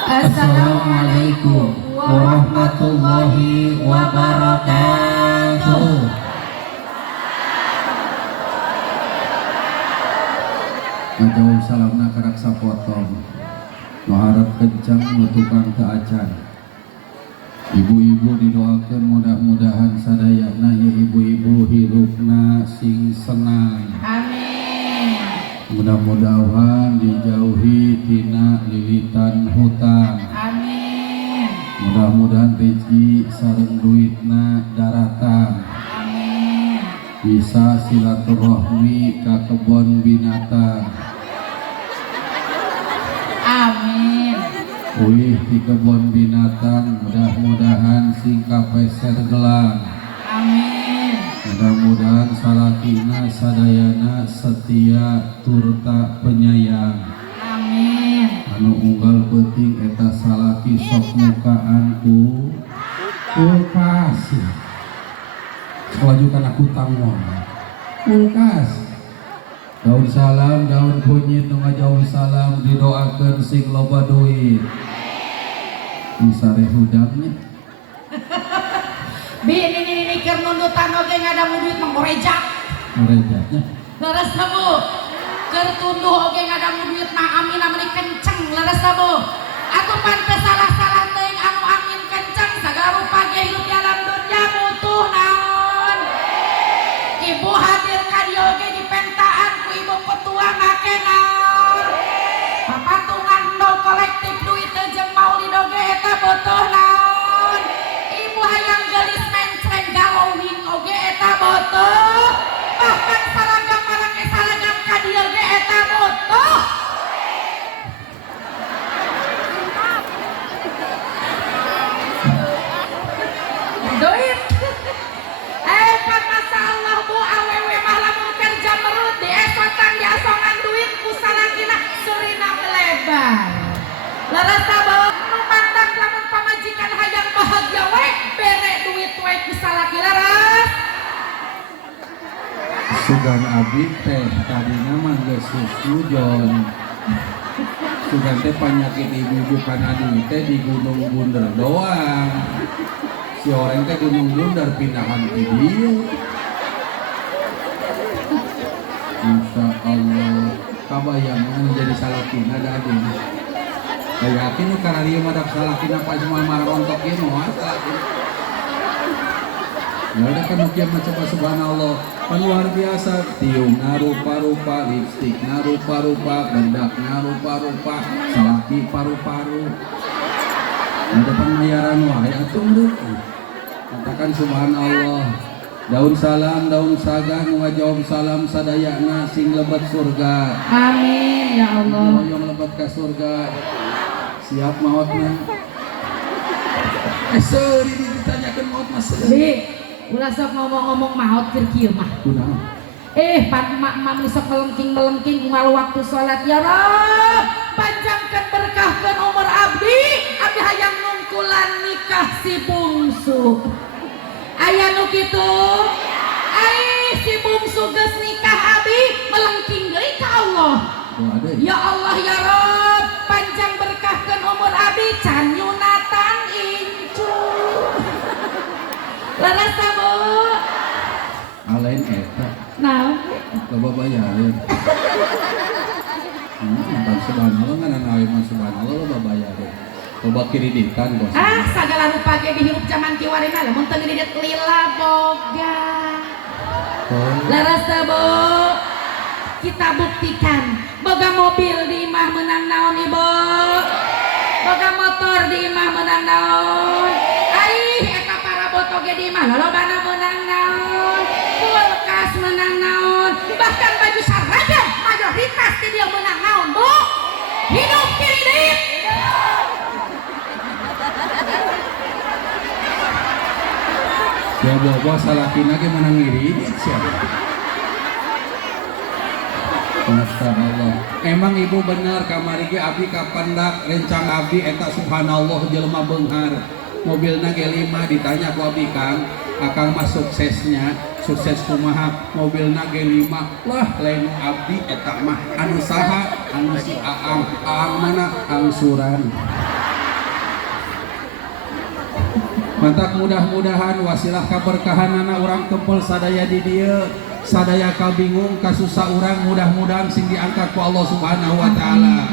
Assalamualaikum warahmatullahi wabarakatuh. Ngajauh salamna karak sapotong maharap kencang nutukan ke acan. Ibu-ibu didoakan mudah-mudahan sadayana ya ibu-ibu hirupna sing senang. Amin. Mudah-mudahan dijauhi tina lilitan hutang. Amin. Mudah-mudahan rezeki sareng duitna daratan. Amin. Bisa silaturahmi ka kebon binatang. Amin. Wih di kebon binatang mudah-mudahan sing kapeser gelang. Amin. Mudah-mudahan salakina sadayana setia turta penyayang. Amin. Anu unggal penting eta salaki sok mukaanku kulkas. Kewajukan aku tanggung kulkas. Daun salam, daun kunyit, nu ngajauh salam didoakeun sing loba duit. Misare hudapnya. Bi ini keur nundutan oge ngadamu duit mah ngorejak. Ngorejatnya. Leres na Bu. Keur tunduh oge ngadamu duit mah amin amri kenceng leres na Bu. Atuh pan teu salah-salah teuing anu amin kenceng sagala rupa ge hirup di alam dunya butuh naon. Ibu hadir ka dieu oge dipentaan ku ibu ketua make naon. Papatungan no kolektif duit teu jeung maulid oge eta butuh naon. Ibu hayang geulis mencreng galowing oge eta butuh. Bahkan salagam marang salagam ka dieu ge eta butuh. Duit. Pan masyaallah Bu awewe mah lamun kerja merut di esotan di asongan duit ku salakina seurina melebar. Leres ta Bu? Nu mandak lamun pamajikan hayang bahagia we bere duit we ku salaki leres. Sugan abdi teh tadina mah geus sujon. Sugan teh panyakit ibu bukan adi teh di Gunung Bunder doang. Si orang teh Gunung Bunder pindahan di dieu. Insya Allah kabayangan jadi salakina da abdi. Saya yakin nu karena dia madak salakina pas semua marontok ieu moal salakina. Ya udah kan mukia mencoba subhanallah kan luar biasa tiungna rupa-rupa lipstikna rupa-rupa gendakna rupa-rupa salaki paru-paru ada pemayaran wae atuh meureun katakan subhanallah daun salam daun sagan ngajawab salam sadayana sing lebet surga Amin ya Allah. yang lebet ka surga siap maotna seuri ditanyakeun maot mah seuri. Ulah sok ngomong-ngomong maot keur kieu mah. Kunaon? Pan mak sok melengking unggal waktu sholat ya Rob. Panjangkeun berkahkeun umur abdi. Abdi hayang nungkulan nikah si bungsu. Aya nu kitu? Ai si bungsu geus nikah abdi melengking deui ka Allah. Ya Allah ya Rob, panjang berkahkeun umur abdi can Yunatan incu. Leres ta Bu? Alain eta Naon? loba bayareun. Bukan subhanallah ngan awe mah subhanallah loba bayareun. Loba kreditan bos. Sagala rupa ge dihirup zaman kiwari mah lamun teu didit lila boga. Leres teh Bu? Kita buktikan boga mobil di imah menang naon Ibu? Boga motor di imah menang naon? Aih eta para botoge di imah lolobana menang naon? Kulkas menang naon? Bahkan baju seragam mayoritas di dia menang naon Bu? Hidup kredit. Ya bawa salakina ge menang ngirit siapa? Masya Allah. Emang ibu benar kamari ge abdi kapendak rencang abdi eta subhanallah jelema beunghar. Mobilna G5 ditanya ku abdi Kang, akang mah suksesnya, sukses kumaha mobilna G5. Lah lain abdi eta mah anu saha? Anu si Aang. Aang mana? Angsuran. Mantak mudah-mudahan wasilah kaberkahanana urang kempel sadaya di dieu, sadaya kabingung kasusah urang mudah-mudahan sing diangkat ku Allah Subhanahu wa taala.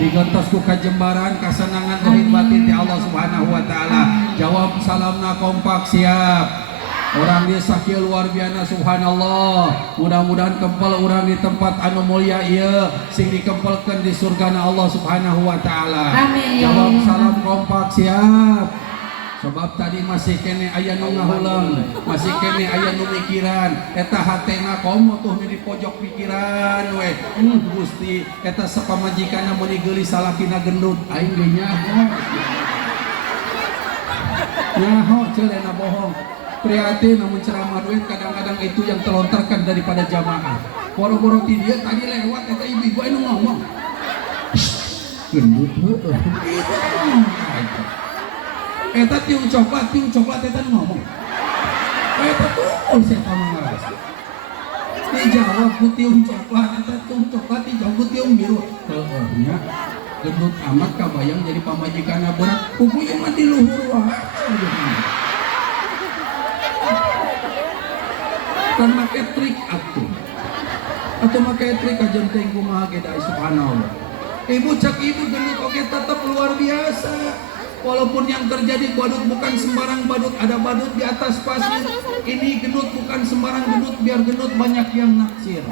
Digentos ku kajembaran kasenangan zahir batin di Allah Subhanahu wa taala. Jawab salamna kompak siap. Orang dia sakil luar biasa subhanallah. Mudah-mudahan kempel orang di tempat anu mulia ieu sing dikempelkeun di surgana Allah Subhanahu wa taala. Amin ya Jawab Allah. salam kompak siap. Sebab tadi masih kene aya nu ngahulang, masih kene aya nu mikiran, eta hatena komo tuh di pojok pikiran we. Gusti eta sapamajikanna mun geuli salakina gendut aing ge nyaho. Nyaho ceulena bohong. Prihatin namun ceramah duit kadang-kadang itu yang terlontarkan daripada jamaah. Boro-boro ti dieu tadi lewat eta ibu-ibu anu ngomong. Gendut heueuh. Eta tiung coklat eta ngomong. Eta tuh setan ngaras. Dijawab ku tiung coklat, eta tiung coklat dijawab ku tiung biru. Heueuh nya. Gendut amat kabayang jadi pamajikanna berat. Kukuy mah di luhur wae. Kan make trik atuh. Atuh make trik aja teh kumaha ge da subhanallah. Ibu cak ibu gendut oge tetap luar biasa. Walaupun yang terjadi badut bukan sembarang badut, ada badut di atas pasir. Ini gendut bukan sembarang gendut, biar gendut banyak yang naksir.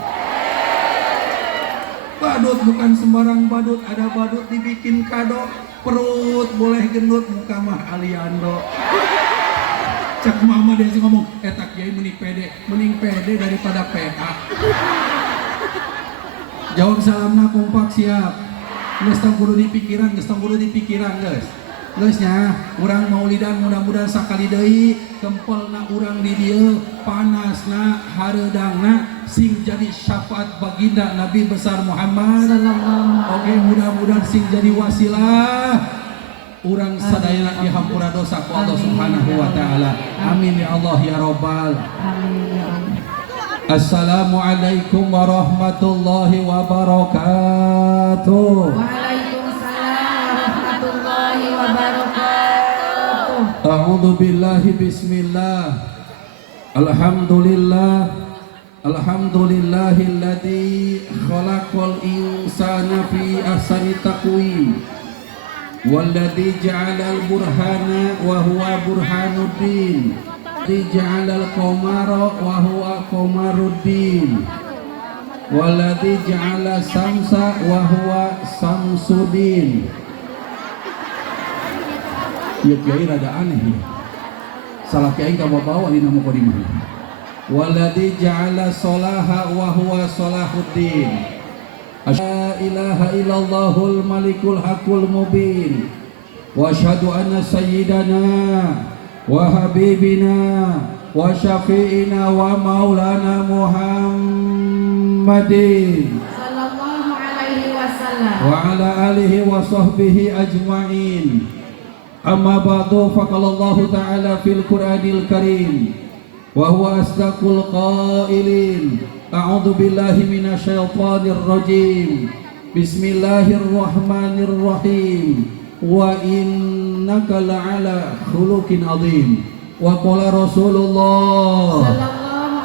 Badut bukan sembarang badut, ada badut dibikin kado. Perut boleh gendut, muka mah aliando. Cak mama dia sih ngomong, etak kiai mending pede daripada PA. Jawab salamna kompak siap. Geus tong kudu dipikiran, guys. Geusnya, urang maulidan mudah-mudahan sakali deui kempelna urang di dieu, panasna, hareudangna sing jadi syafaat baginda Nabi besar Muhammad sallallahu. Oke, mudah-mudahan sing jadi wasilah urang sadayana dihampura dosa ku Allah Subhanahu wa taala. Amin ya Allah ya rabbal. Amin ya Allah. Assalamualaikum warahmatullahi wabarakatuh. Waalaikumsalam warahmatullahi wabarakatuh. A'udzu billahi bismillah. Alhamdulillahilladzi khalaqal insana fi ahsani taqwim. Walladzi ja'alal burhana wa huwa burhanuddin. Ja'alal qamara wa huwa qamaruddin. Walladzi ja'ala samsa wa huwa samsuddin. Ya kiai rada aneh ya. Salah kiai ka bawa di nama kodimah. Walladzi ja'ala solaha wa huwa solahuddin. La ilaha illallahul malikul haqqul mubin. Wa asyhadu anna sayyidana wa habibina wa syafi'ina wa maulana Muhammadin Sallallahu alaihi wasallam. wa ala alihi wa sahbihi ajma'in. Amma ba'du, faqala Allah ta'ala fil Qur'anil Karim wa huwa asdaqul qailin. A'udzu billahi minasyaitonir rajim. Bismillahirrahmanirrahim. Wa innaka la'ala khuluqin azim. Wa qala Rasulullah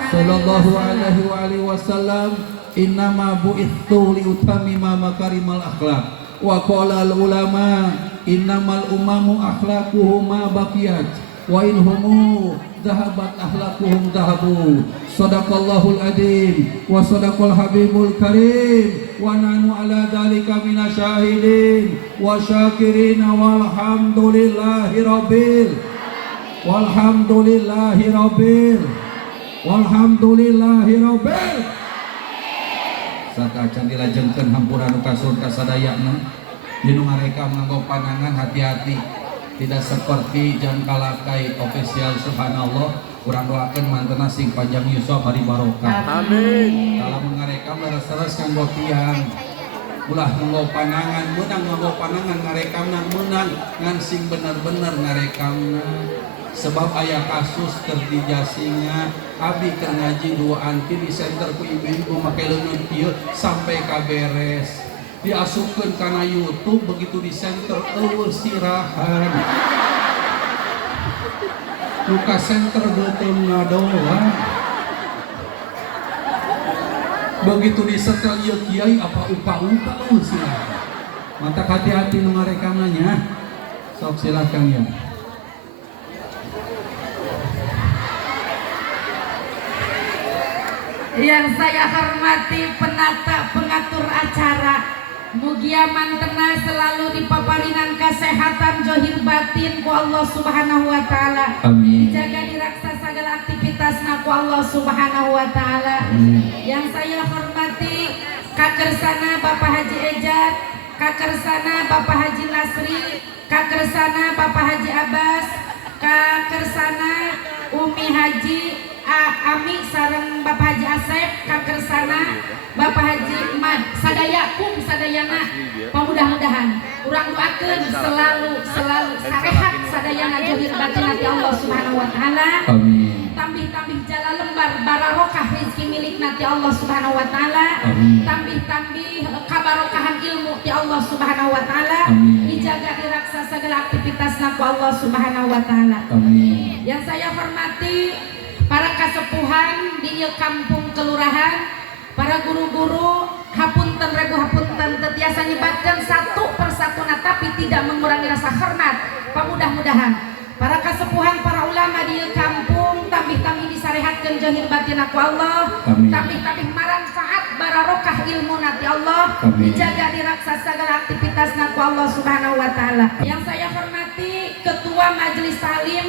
sallallahu alaihi wasallam, innama bu'ithu liutammima makarimal akhlaq. Wa qala al ulama, innamal umamu akhlaquhum ma baqiyat wa in humu dhahabat akhlaquhum dhahabu. Sadaqallahul adim wa sadaqal habibul karim wa nahnu ala dzalika minasyahidin wa syakirin walhamdulillahi rabbil Sakacan dilajengkeun hampura nu kasur kasadayana dinu ngarekam nganggo panangan hati-hati, tidak seperti jangkalakai official subhanallah. Kurang doakeun mantena sing panjang yusuf hari barokah. Amin. Kalau ngarekam leres-leres kanggo tiang ulah nganggo panangan, menang nganggo panangan ngarekamna menang ngan sing bener-bener ngarekamna. Sebab aya kasus tertija singa abdi keur ngaji duaan di center ku ibu-ibu make leungeun ieu sampai kaberes. Diasupkeun kana YouTube begitu di center eueuh sirahan. Luka center betul doang. Begitu disetel ieu kiai apa upa-upa silakan. Mantap, hati-hati nu ngarekananya. Sok silakan ya. Yang saya hormati penata pengatur acara, mugia mantena selalu dipaparinan kesehatan johir batin ku Allah Subhanahu wa taala. Amin. Dijaga diraksa segala aktivitasna ku Allah Subhanahu wa taala. Yang saya hormati kakersana Bapak Haji Ejat, kakersana Bapak Haji Nasri, kakersana Bapak Haji Abbas, kakersana Umi Haji Ami sareng Bapak Haji Asep, kakersana Bapak Haji Mad sadaya kum sadayana pamudah-mudahan urang doakeun selalu sarehat sadayana johir batin hati Allah Subhanahu wa taala. Amin. Tambih-tambih jala lembar barokah rezeki milik nanti Allah Subhanahu wa taala. Tambih-tambih kabarokahan ilmu ti Allah Subhanahu wa taala. Dijaga diraksa segala aktivitas naku Allah Subhanahu wa taala. Amin. Yang saya hormati para kasepuhan di kampung kelurahan, para guru-guru, hapunten rebu hapunten tetiasa nyebatkan satu persatu tapi tidak mengurangi rasa hormat. Pamudah-mudahan para kasepuhan, para ulama di kampung tambih-tambih disarehatkeun johir batin aku Allah. Tambih-tambih manfaat barokah ilmu nanti Allah. Dijaga diraksa segala aktivitas naku Allah Subhanahu wa taala. Yang saya hormati Ketua Majelis Talim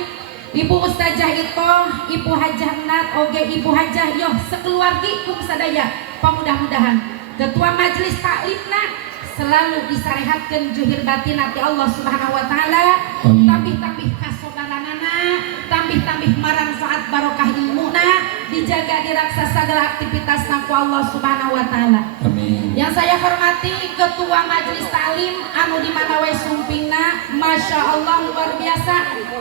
Ibu Ustazah Ito, Ibu Hajah Nat, oge Ibu Hajah Yoh sekeluargi kum sadaya. Pamudah-mudahan Ketua Majelis Taklimna selalu disarehatkeun johir batin hati Allah Subhanahu wa taala. Tambih-tambih kasodaranana, tambih-tambih manfaat barokah ilmuna, dijaga diraksa segala aktivitas naku Allah Subhanahu wa taala. Amin. Yang saya hormati Ketua Majelis Taklim anu di mana we sumpingna, Masya Allah luar biasa,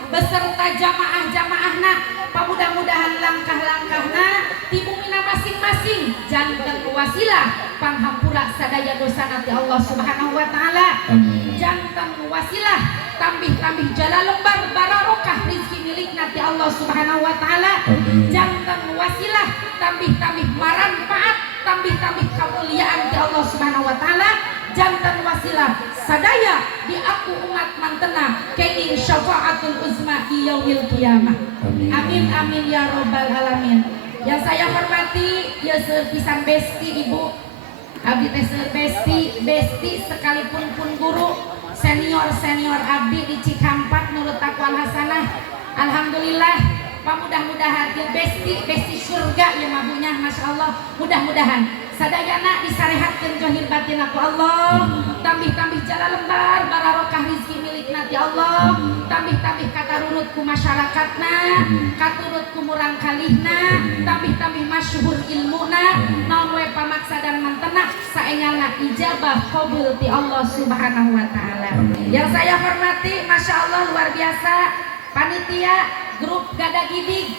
beserta jamaah-jamaahna. Pamudah-mudahan langkah-langkahna tibumina masing-masing janten wasilah panghampura sadaya dosa nanti Allah Subhanahu wa taala. Janten wasilah tambih-tambih jala lembar barokah rezeki milik nanti Allah Subhanahu wa taala. Janten wasilah tambih-tambih manfaat, tambih-tambih kemuliaan di Allah Subhanahu wa taala. Jantan wasilah sadaya di aku umat mantena kenging syafaatul uzma di yaumil qiyamah. Amin amin ya robbal alamin. Yang saya hormati ya sepisan besti Ibu abdi teh besti sekalipun pun guru senior abdi di Cikampat nurut takwal hasanah. Alhamdulillah. Mudah-mudahan ya besti surga ya mabunya, Masya Allah. Mudah-mudahan sadayana disarehatkeun johir batin aku Allah. Tambih-tambih jala lembar barokah rezeki milik nanti Allah. Tambih-tambih katarurut ku masyarakatna, katurut ku murang kalihna, tambih-tambih masyhur ilmuna, naon we pamaksa dan mantena saengalna ijabah qabul ti Allah Subhanahu wa taala. Yang saya hormati, Masya Allah luar biasa, panitia grup Gada Gidig.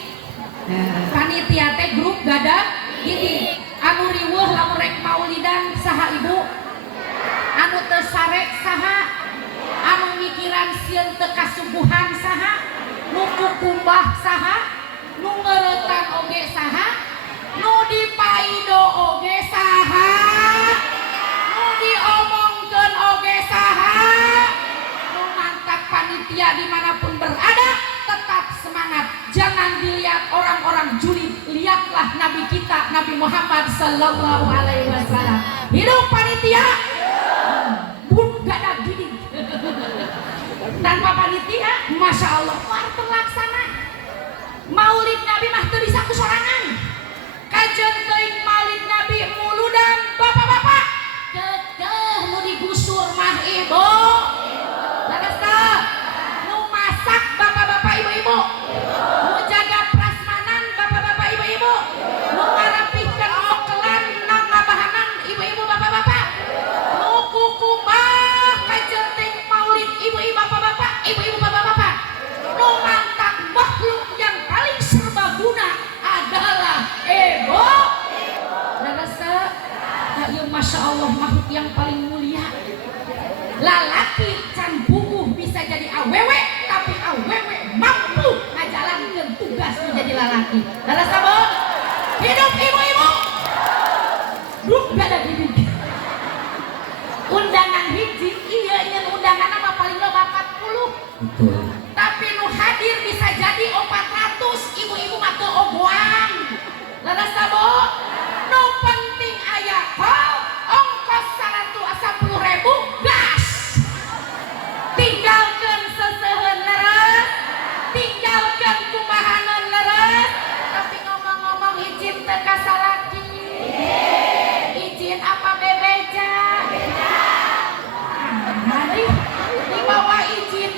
Panitia teh grup Gada Gidig. Anu riweuh lamun rek maulidan saha Ibu? Anu teu sarek saha? Anu mikiran sieun teu kasubuhan saha? Nu kukumbah saha? Nu ngeuretan oge saha? Nu dipaido oge saha? Nu diomongkeun oge saha? Nu mantap panitia dimanapun berada tetap semangat, jangan dilihat orang-orang julid, lihatlah Nabi kita Nabi Muhammad Sallallahu Alaihi Wasallam. Hidup panitia, bun Gada Gidig. Tanpa panitia, Masya Allah, luar terlaksana. Maulid Nabi mah teu bisa kusorangan. Kajen teuing maulid Nabi muludan bapak-bapak, kekeh nu digusur mah Ibu. Bapak-bapak ibu-ibu, mau jaga prasmanan bapak-bapak ibu-ibu, mau ngarapihkan okelan nang ngabahanan ibu-ibu bapak-bapak, mau kukumbah kajenting maulid ibu-ibu bapak-bapak, ibu-ibu bapak-bapak, mau mantap makhluk yang paling serbaguna adalah ibu. Rasa, ya Masya Allah makhluk yang paling mulia. Lalaki can bubuh bisa jadi awewe, tapi awewe mampu Betul. Tapi nu hadir bisa jadi 400, ibu-ibu mah teu ogoang. Leres bu? Nu penting aya ongkos 110.000 gas. Tinggalkeun seseuheun leres, tinggalkeun kumahaneun leres. Tapi ngomong-ngomong izin teu ka salaki. Izin apa bebeja? Dibawa izin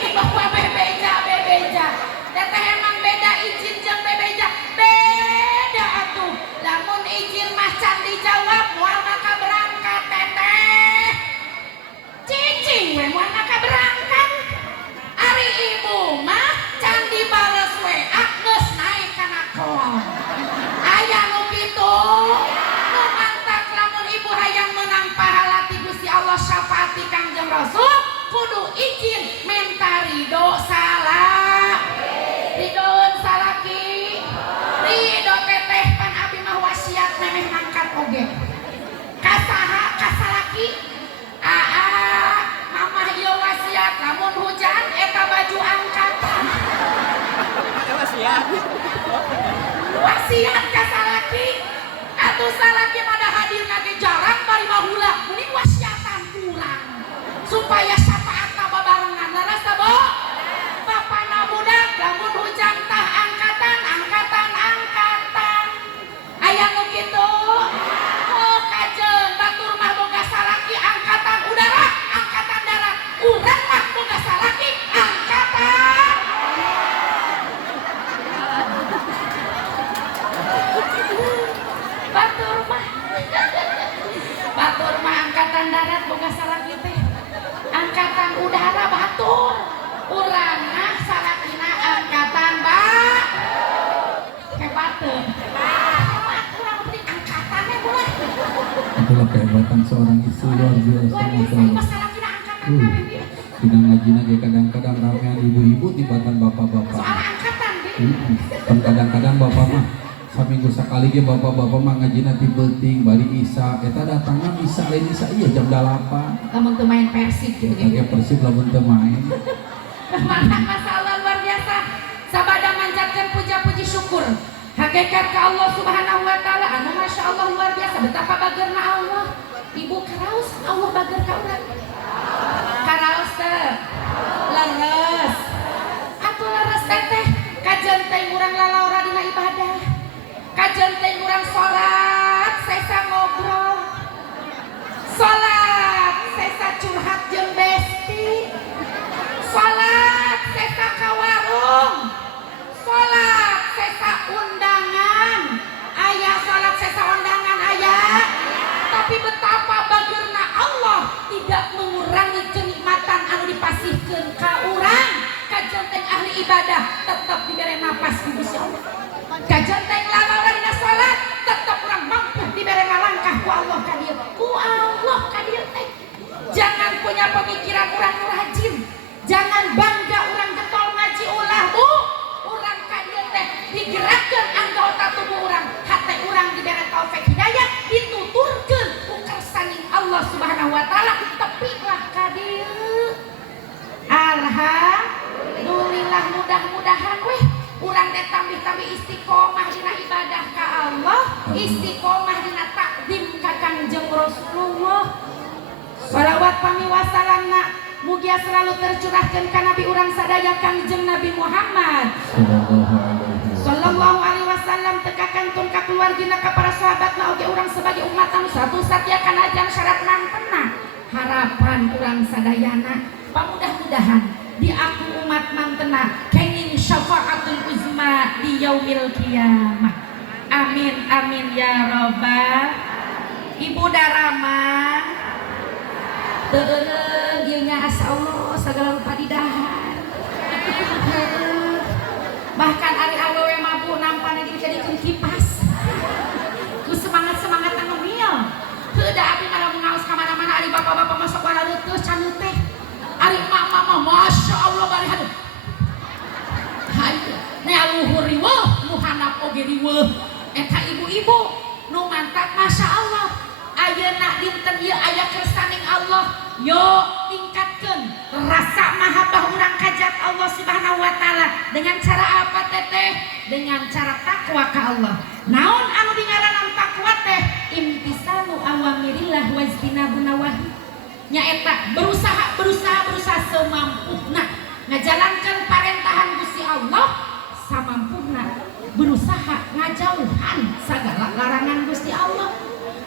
dibawa bebeja teteh emang beda izin jeung bebeja beda atuh. Lamun izin mah can dijawab moal maka berangkat teteh cicing we moal maka berangkat. Ari ibu mah can dibales WA geus naik kana kolom. Aya nu kitu nu mantak lamun ibu hayang menang pahala ti Gusti Allah syafaati Kangjeng Rasul kudu izin minta ridho salah. Ridhoeun salaki, ridho teteh pan abi mah wasiat memeh mangkat oge. Kasaha kasalaki? Mamah ieu wasiat lamun hujan eta baju angkatan. Wasiat kasalaki? Atuh salaki mah hadir nage jarang bari baheula, mending wasiatan kurang. Supaya syafaatna babarengan leres bo. Bapana budak lamun hujan tah angkatan. Aya nu kitu. Oh kajeun batur mah boga salaki angkatan udara, angkatan darat. Urang mah boga salaki angkatan. Batur mah angkatan darat boga salaki teh. Angkatan udara batur. Urang mah salakina angkatan hebat teu? Hebat urang penting angkatannya boleh. Itulah kehebatan seorang istri luar biasa. Luar biasa ibu salakina angkatan kabeh. Sidang ngajina ge kadang-kadang ramean ibu-ibu tibatan bapak-bapak. Soal angkatan ge. Kan kadang-kadang bapak mah saminggu sakali ge bapak-bapak mah ngajina ti beuting bari Isya eta datangna Isya lain Isya ieu jam 8. Lamun teu main Persib gitu Ge Persib lamun teu main. Mantap masalah luar biasa. Sabada manjatkeun puja-puji syukur. Hakikat ka Allah Subhanahu wa taala anu masyaallah luar biasa. Betapa bageurna Allah. Ibu karaos Allah bager ka urang. Karaos teh. Leres. Atuh leres teteh. Kajeun teh urang lalaura dina ibadah. Kajeun teh urang salat, sesa ngobrol. Salat, sesa curhat jeung besti. Salat sesa ka warung, salat sesa undangan, aya salat sesa undangan aya. Tapi betapa bageurna Allah tidak mengurangi kenikmatan anu dipasihkeun ka urang. Kajeun teh ahli ibadah tetap dibere napas ku Gusti Allah. Kajeun teh lalaura dina salat tetap urang mampu dibere ngalangkah ku Allah ka dieu. Ku Allah ka dieu teh. Jangan punya pemikiran urang nu rajin. Jangan bangga orang getol ngaji ulah bu. Orang kadieu teh digerakkeun anggota tubuh orang, hate orang dibere taufik hidayah, dituturkeun ku kersaning Allah Subhanahu wa taala, tepiklah kadieu. Alhamdulillah mudah-mudahan weh urang teh tambih-tambih istiqomah dina ibadah ka Allah, istiqomah dina takdim ka Kangjeng Rasulullah. Shalawat pami wasalamna mugia selalu tercurahkan ka Nabi urang sadaya Kangjeng Nabi Muhammad sallallahu alaihi wasallam teka kantun ka keluargina ka para sahabatna oge urang sebagai umat anu satu satya kana ajan syarat mantena harapan urang sadayana pamudah-mudahan di aku umat mantena kenging syafaatul uzma di yaumil qiyamah. Amin amin ya rabbal. Ibu Darama teureun ieu nya asa Allah sagala rupa didahan. Bahkan ari awewe mampu nampana dijadikeun kipas. Ku semangat-semangat anu miel. Heuh da abdi mah ngaos ka mana-mana ari bapak-bapak masuk wala reuteus canu teh. Ari emak-emak mah masyaallah bari haduh. Hayu, ne luhur riweuh, nu handap oge riweuh. Eta ibu-ibu nu mantap masyaallah. Ayeuna dinten ieu aya kersaning Allah. Yo tingkatkeun rasa mahabbah kajat Allah Subhanahu wa taala dengan cara apa teteh? Dengan cara takwa ka Allah. Naon anu dingaranan takwa teh? Imtisalu awamirillah wa ijtinabun nawahi. Nyaeta berusaha semampuna ngajalankeun parentahan Gusti Allah, samampuna berusaha ngajauhan sagala larangan Gusti Allah.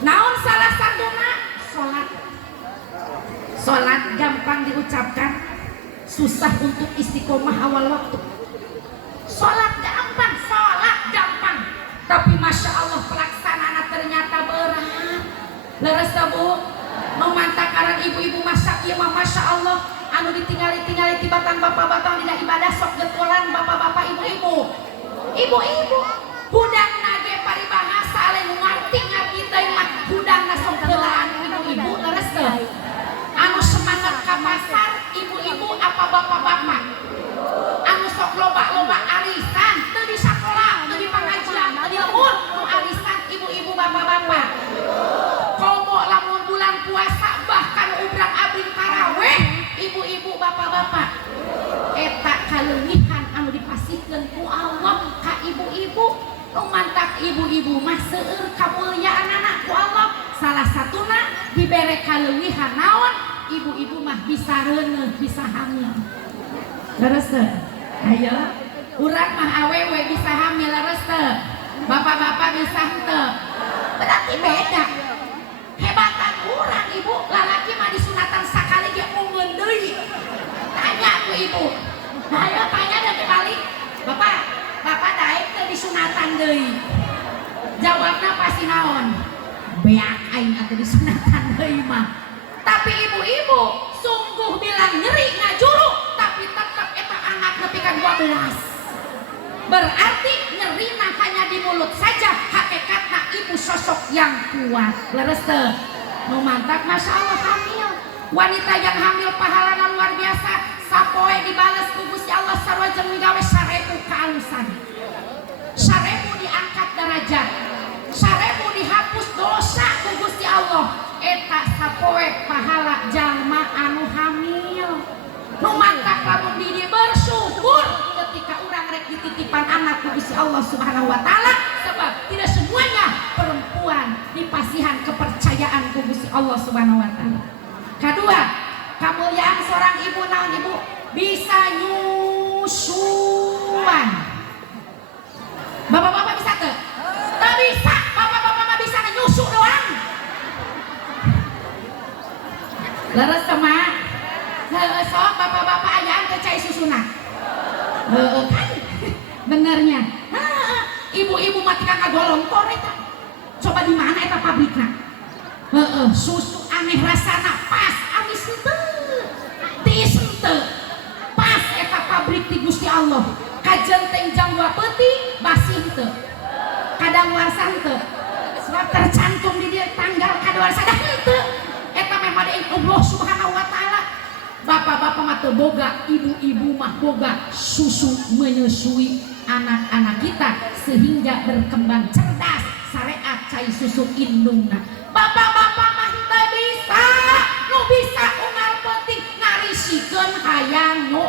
Naon salah saduna? Salat gampang diucapkan, susah untuk istiqomah awal waktu. Salat gampang, tapi masya Allah pelaksanaan ternyata berat. Leres Bu, memantakan ibu-ibu masak ya mah masya Allah. Anu ditinggali tibatan bapak-bapak dina ibadah sok getulan bapak-bapak ibu-ibu. Hudang nage paribahasa ale nu ngarti teh mah hudangna sok heulaan ibu-ibu leres teh. Anu semangat ka pasar ibu-ibu apa bapak-bapak. Anu sok loba-loba arisan teu di sakola, teu di pengajian, teu di lembur, nu arisan ibu-ibu bapak-bapak. Komo lamun bulan puasa bahkan ubrang abdi taraweh ibu-ibu bapak-bapak. Eta kaleuwihan anu dipasihkeun ku Allah ka ibu-ibu. Nu mantap ibu-ibu mah seueur kamulyaanana ku Allah. Salah satuna dibere kaleuwihan naon? Ibu-ibu mah bisa reuneuh, bisa hamil. Leres teu? Ayo, urang mah awewe bisa hamil leres teu? Bapak-bapak bisa henteu. Berarti beda. Hebatan urang ibu, lalaki mah disunatan sakali ge munggeun deui. Tanya ku ibu. Ayo tanya dari balik. Bapak daek teh disunatan deui. Jawabna pasti naon? Beak aing atuh disunatan deui mah. Tapi ibu-ibu sungguh bilang nyeri ngajuru, tapi tetap eta anak nepi ka 12. Berarti nyeri hanya di mulut saja, hakikatna ibu sosok yang kuat. Leres teu? Nu mantap masya Allah hamil. Wanita yang hamil pahalana luar biasa. Sapoe dibales ku Gusti Allah sarua jeung migawe 1000 kaalusan. 1000 diangkat derajat. 1000 dihapus dosa ku Gusti Allah. Eta sapoe pahala jalma anu hamil. Nu mantap lamun di bersyukur ketika urang rek dititipan anak ku Gusti Allah Subhanahu wa taala, sebab tidak semuanya perempuan dipasihan kepercayaan ku Gusti Allah Subhanahu wa taala. Kedua, kemuliaan seorang ibu naon ibu? Bisa nyusuan. Bapak-bapak bisa teu? Teu bisa, bapak-bapak mah bisa nyusu doang. Leres sama sok bapak-bapak ayaan teh cai susuna. Kan benernya. Ibu-ibu mah tika kagolongtor eta. Coba di mana eta pabrikna? Susu aneh rasana pas amis henteu. Tis henteu. Pas eta pabrik di Gusti Allah. Kajenteng jangwa peuting basi henteu. Kadaluarsa henteu. Sebab tercantum di dieu tanggal kadaluarsa dah henteu. Eta memang deui Allah Subhanahu wa taala. Bapak-bapak mah teu boga, ibu-ibu mah boga susu menyusui anak-anak kita sehingga berkembang cerdas. Syariat cai susu indungna. Bapak-bapak mah teu bisa, nu bisa unggal peuting ngarisikeun hayang nu.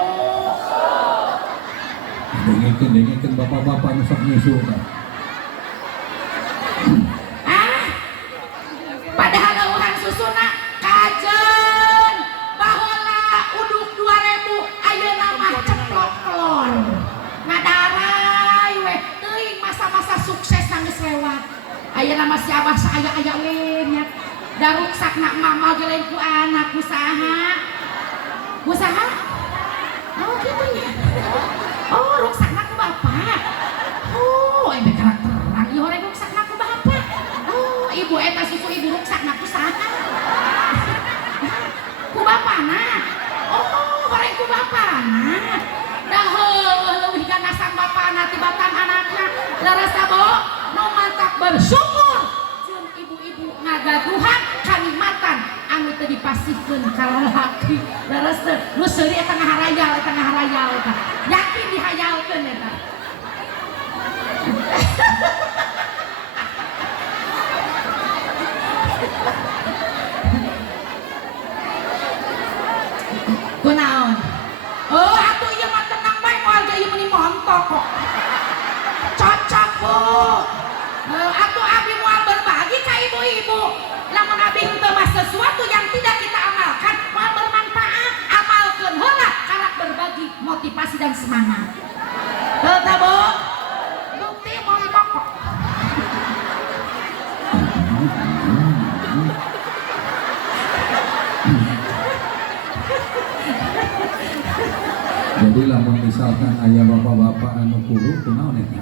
Dengekeun bapak-bapak nu sok nyusu tah. Padahal leuhan susuna kajen baheula uduk 2000 ayeuna mah ceplok telon. Ngadarai we teuing masa-masa sukses geus lewat. Ayeuna mah si abah saaya-aya we nya. Da ruksakna mama ge lain ku anak usaha. Usaha? Oh kitu nya. Oh ruksakna ku bapak. Oh embe karakteran ieu horeng ruksakna ku bapak. Oh ibu eta susu ibu ruksakna ku saha? Ku bapana. Oh horeng ku bapana. Da heueuh leuwih ganasan bapana tibatan anakna. Leres bo nu mantap bersyukur. Jeung ibu-ibu ngagaduhan kanikmatan anu teu dipasihkeun ka lalaki. Leres teu? Nu seuri eta ngaharayal eta. Yakin dihayalkeun eta. Kunaon? Oh sesuatu yang tidak kita amalkan mau bermanfaat, amalkan heula cara berbagi motivasi dan semangat. Teu Bu? Bukti montok kok. Jadi lamun misalkan ayah bapak-bapak anu guru kunaon eta?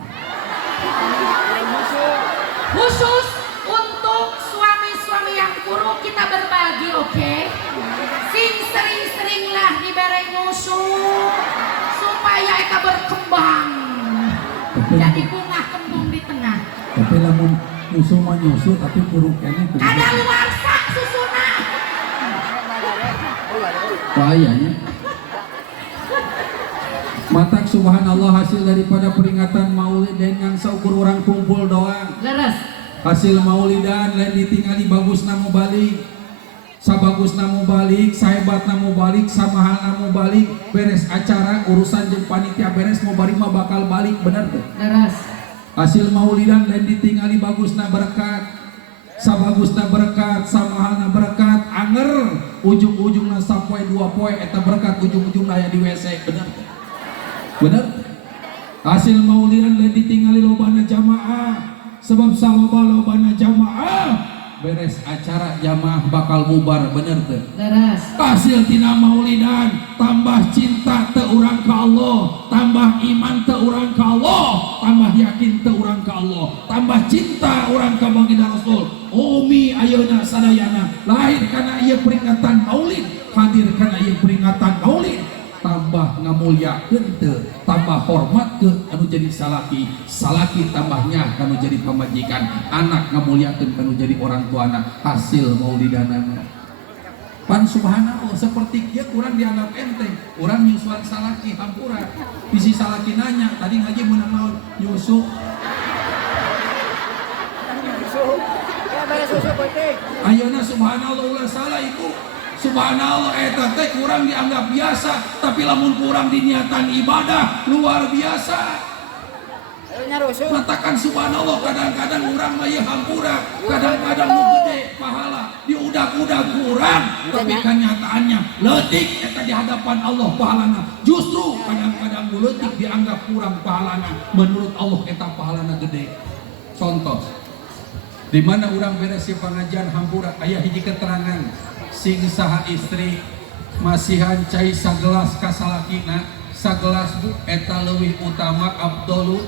Khusus untuk suami-suami yang kurung kita berbagi, oke? Sing sering-seringlah diberi nyusu supaya eta berkembang. Jadi bunga kembung di tengah. Tapi lamun nyusu mah nyusu tapi kurung kene kudu. Ada luarsa susuna. Bahayanya. Matak subhanallah hasil daripada peringatan maulid dengan saukur orang kumpul doang. Leres. Hasil maulidan lain ditinggali bagus namu balik. Sabagus namu balik, sahebat namu balik, samahal namu balik, beres acara urusan jeung panitia beres mau bari mah bakal balik, bener tuh. Leres. Hasil maulidan lain ditinggali bagusna berkat. Sabagusna berkat, samahalna berkat, anger ujung-ujungna sapoe dua poe eta berkat ujung-ujungna aya di WC, bener tuh. Bener? Hasil maulidan lain ditinggali lobana jamaah, sebab saloba-lobana jamaah beres acara jamaah bakal bubar, bener tuh. Leres. Hasil tina maulidan tambah cinta teu urang ka Allah, tambah iman teu urang ka Allah, tambah yakin teu urang ka Allah, tambah cinta urang ka baginda Rasul. Umi ayeuna sadayana lahir kana ieu peringatan maulid, hadir kana ieu peringatan maulid, tambah ngamulyakeun teu, tambah hormat ke anu jadi salaki, salaki tambahnya kanu jadi pamajikan, anak ngamulyakeun kanu jadi orang tuana, hasil maulidanana. Pan subhanallah seperti dia kurang dianggap enteng, orang nyusuan salaki hampura, bisi salaki nanya tadi ngaji menang naon nyusu. Ayeuna subhanallah ulah salah ibu. Subhanallah eta teh kurang dianggap biasa, tapi lamun kurang diniatan ibadah luar biasa. Matakan subhanallah kadang-kadang urang mah ieu hampura, kadang-kadang nu gede pahala diudak-udak kurang, tapi kenyataannya leutik eta di hadapan Allah pahalana. Justru kadang-kadang nu leutik dianggap kurang pahalana, menurut Allah eta pahalana gede. Contoh, di mana urang beres si pengajian hampura aya hiji keterangan sing saha istri masihan cai sagelas kasalakina, sagelas bu eta leuwih utama abdolu,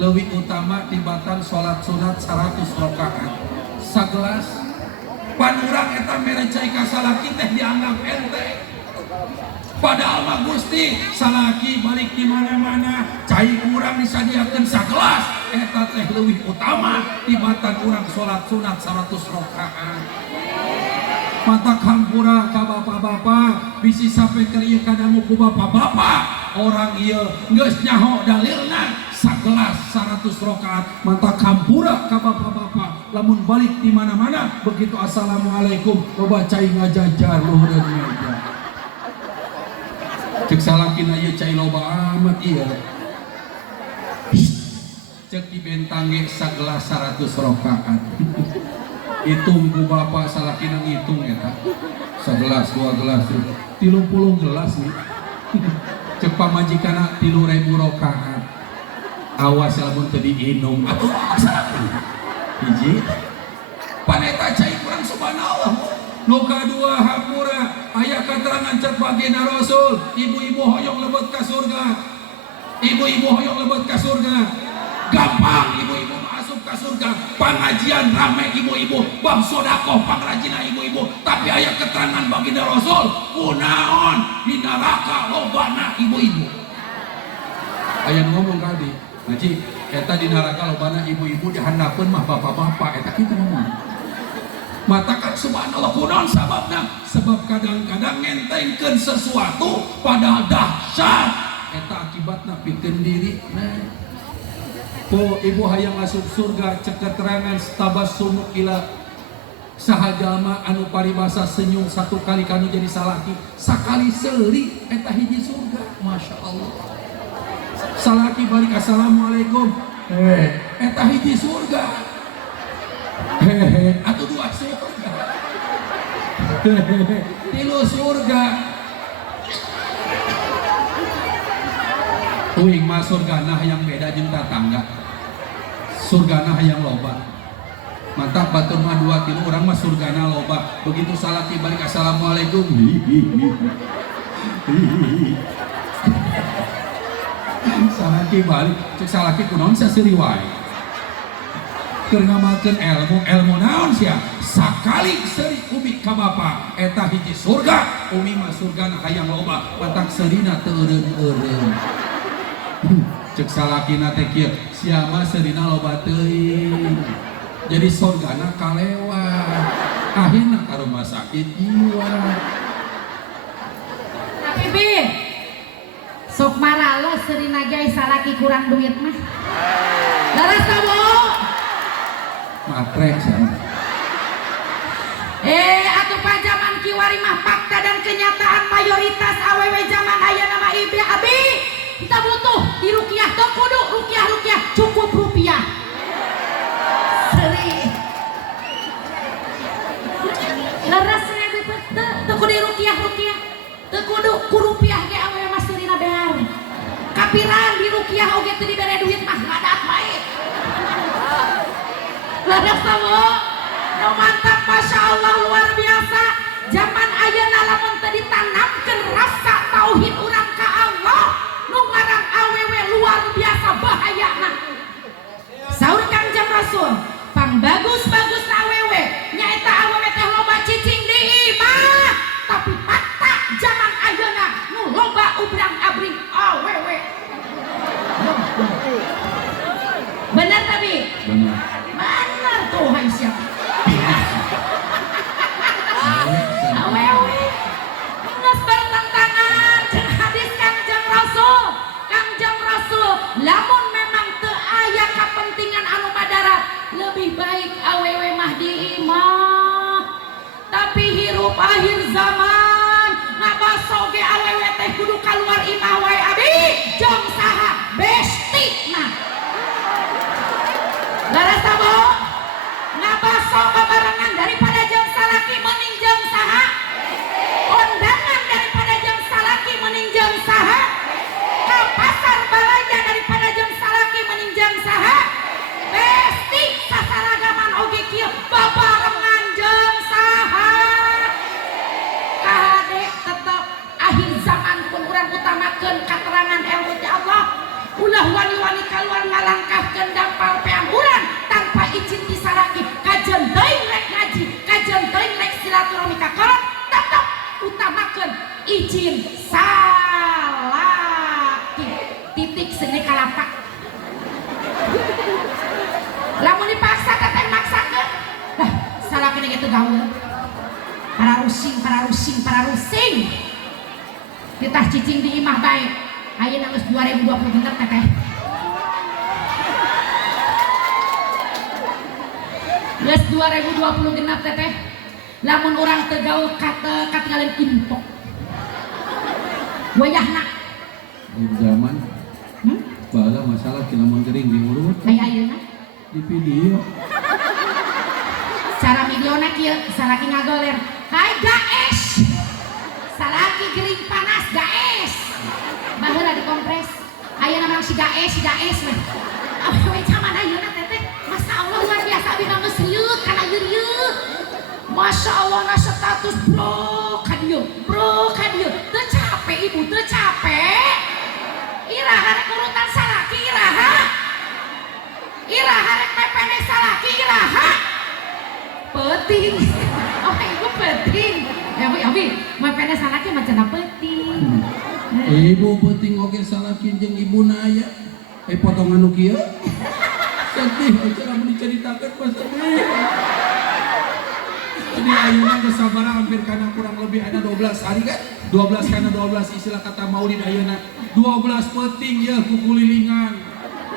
leuwih utama tibatan salat sunat 100 rakaat. Sagelas pan urang eta mere cai kasalaki teh dianggap enteng. Padahal mah Gusti salaki balik di mana-mana, cai urang disadiakeun sagelas eta teh leuwih utama tibatan urang salat sunat 100 rakaat. Matak hampura ka bapak-bapak bisi sampai ke ieu kadangu ku bapak-bapak orang ieu geus nyaho dalilna sagelas 100 rakaat. Matak hampura ka bapak-bapak lamun balik di mana-mana begitu assalamualaikum loba cai ngajajar luhureun meja. Cek salakina ieu cai loba amat ieu. Cek di bentang ge sagelas 100 rakaat. Hitung ku bapak salakina ngitung eta. 11, 12, 30 gelas nih. Cek pamajikanna 3.000 rakaat. Awas lamun teu diinum atuh salakina. Hiji paneta cai kurang subhanallah. Nu kadua hampura aya keterangan cat baginda Rasul, ibu-ibu hoyong lebet ka surga. Ibu-ibu hoyong lebet ka surga. Gampang ibu-ibu masuk ke surga. Pengajian rame ibu-ibu, bab sodakoh pangrajina ibu-ibu. Tapi aya keterangan baginda Rasul, kunaon di neraka lobana ibu-ibu. Aya ngomong tadi, ngaji, eta di neraka lobana ibu-ibu dihandapeun mah bapak-bapak eta kitu ngomong. Matakan subhanallah kunaon sababna? Sebab kadang-kadang ngentengkeun sesuatu padahal dahsyat eta akibatna pikeun diri. Po ibu hayang masuk surga cek keterangan tabassum ila sahajalma anu paribasa senyum satu kali kanu jadi salaki sakali seuli eta hiji surga. Masya Allah. Salaki balik assalamualaikum eta hiji surga. Atau dua surga. Tilu surga. Uing mah surgana yang beda jeung tatangga. Surgana yang loba. Mantap batur mah 2 3 orang mah surgana loba. Begitu salaki balik assalamualaikum. Salaki balik cek salaki kunaon saseuri wae. Keur ngamakeun ilmu naon sia? Sakali seuri umi ka bapa eta hiji surga. Umi mah surgana hayang loba, pantak seurina teu eureun-eureun. Cek salakina teh kieu, sia mah seurina loba teuing. Jadi surgana kalewat. Akhirna ka rumah sakit jiwa. Tapi Bi, sok marales seurina ge salaki kurang duit mah. Laras kamu. Matrek sama. Atuh pajaman kiwari mah fakta dan kenyataan mayoritas awewe zaman aya nama ibu abi kita butuh di rukiah teu kudu rukiah cukup rupiah seri leres teu kudu rukiah teu kudu ku rupiah ge awewe mah seurina bear kapiran di rukiah oge teu dibere duit mah ngadat bae leres tamu. No mantap, masya Allah luar biasa. Zaman ayeuna lamun teu ditanamkeun rasa tauhid urang ka Allah, nu ngarang awewe luar biasa bahayana. Saur Kangjeng Rasul, pang bagus-bagus awewe, nyaeta awewe teh loba cicing di imah, tapi fakta zaman ayeuna nu loba ubrang-abring awewe. Bener tapi? Benar. Bener tuh hai siapa? Awewe geus bertentangan jeung hadis Kangjeng Rasul lamun memang teu aya kapentingan anu madarat lebih baik awewe mah di imah tapi hirup akhir zaman ngabaso ge awewe teh kudu kaluar imah wae abi jeung saha bestikna laras tabo ngabaso babarengan daripada jeung salaki mending jeung saha kondangan daripada jeung salaki mending jeung saha ka pasar balanja daripada jeung salaki mending jeung saha besti sasaragaman oge kieu babarengan jeung saha kahade tetep akhir zaman pun urang utamakeun katerangan ilmu ti Allah ulah wani-wani kaluar ngalangkahkeun dampal peang urang tanpa izin ti salaki kajen teuing rek ngaji kajen teuing rek silaturahmi ka kolot tetep utamakeun izin salaki titik seni kalapak lamun dipaksa teteh maksakeun lah salaki ge teu gaul para rusing ditah cicing di imah bae ayeuna geus 2020 genep teteh geus 2020 genap teteh lamun urang teu gaul katinggalan info wayahna Zaman bala masalah lamun gering diurut aya ayeuna di video. cara videona kieu salaki ngagoler hai gaes salaki gering panas gaes baheula dikompres ayeuna mah si gaes mah awewe zaman ayeuna teteh masya Allah luar biasa abi mah geus rieuh kana rieuh masya Allah na status bro ka dieu teu capek ibu teu capek iraha rek urutan salaki iraha rek mepene salaki iraha penting oh ibu penting abi mepene salaki macam penting Ibu penting oge salaki jeung ibuna aya potongan nu kieu sedih cara mun diceritakeun pas sedih. Jadi ayeuna geus sabaraha hampir kana kurang lebih ada 12 hari kan 12 kana 12 istilah kata maulid ayeuna 12 penting ya kukulilingan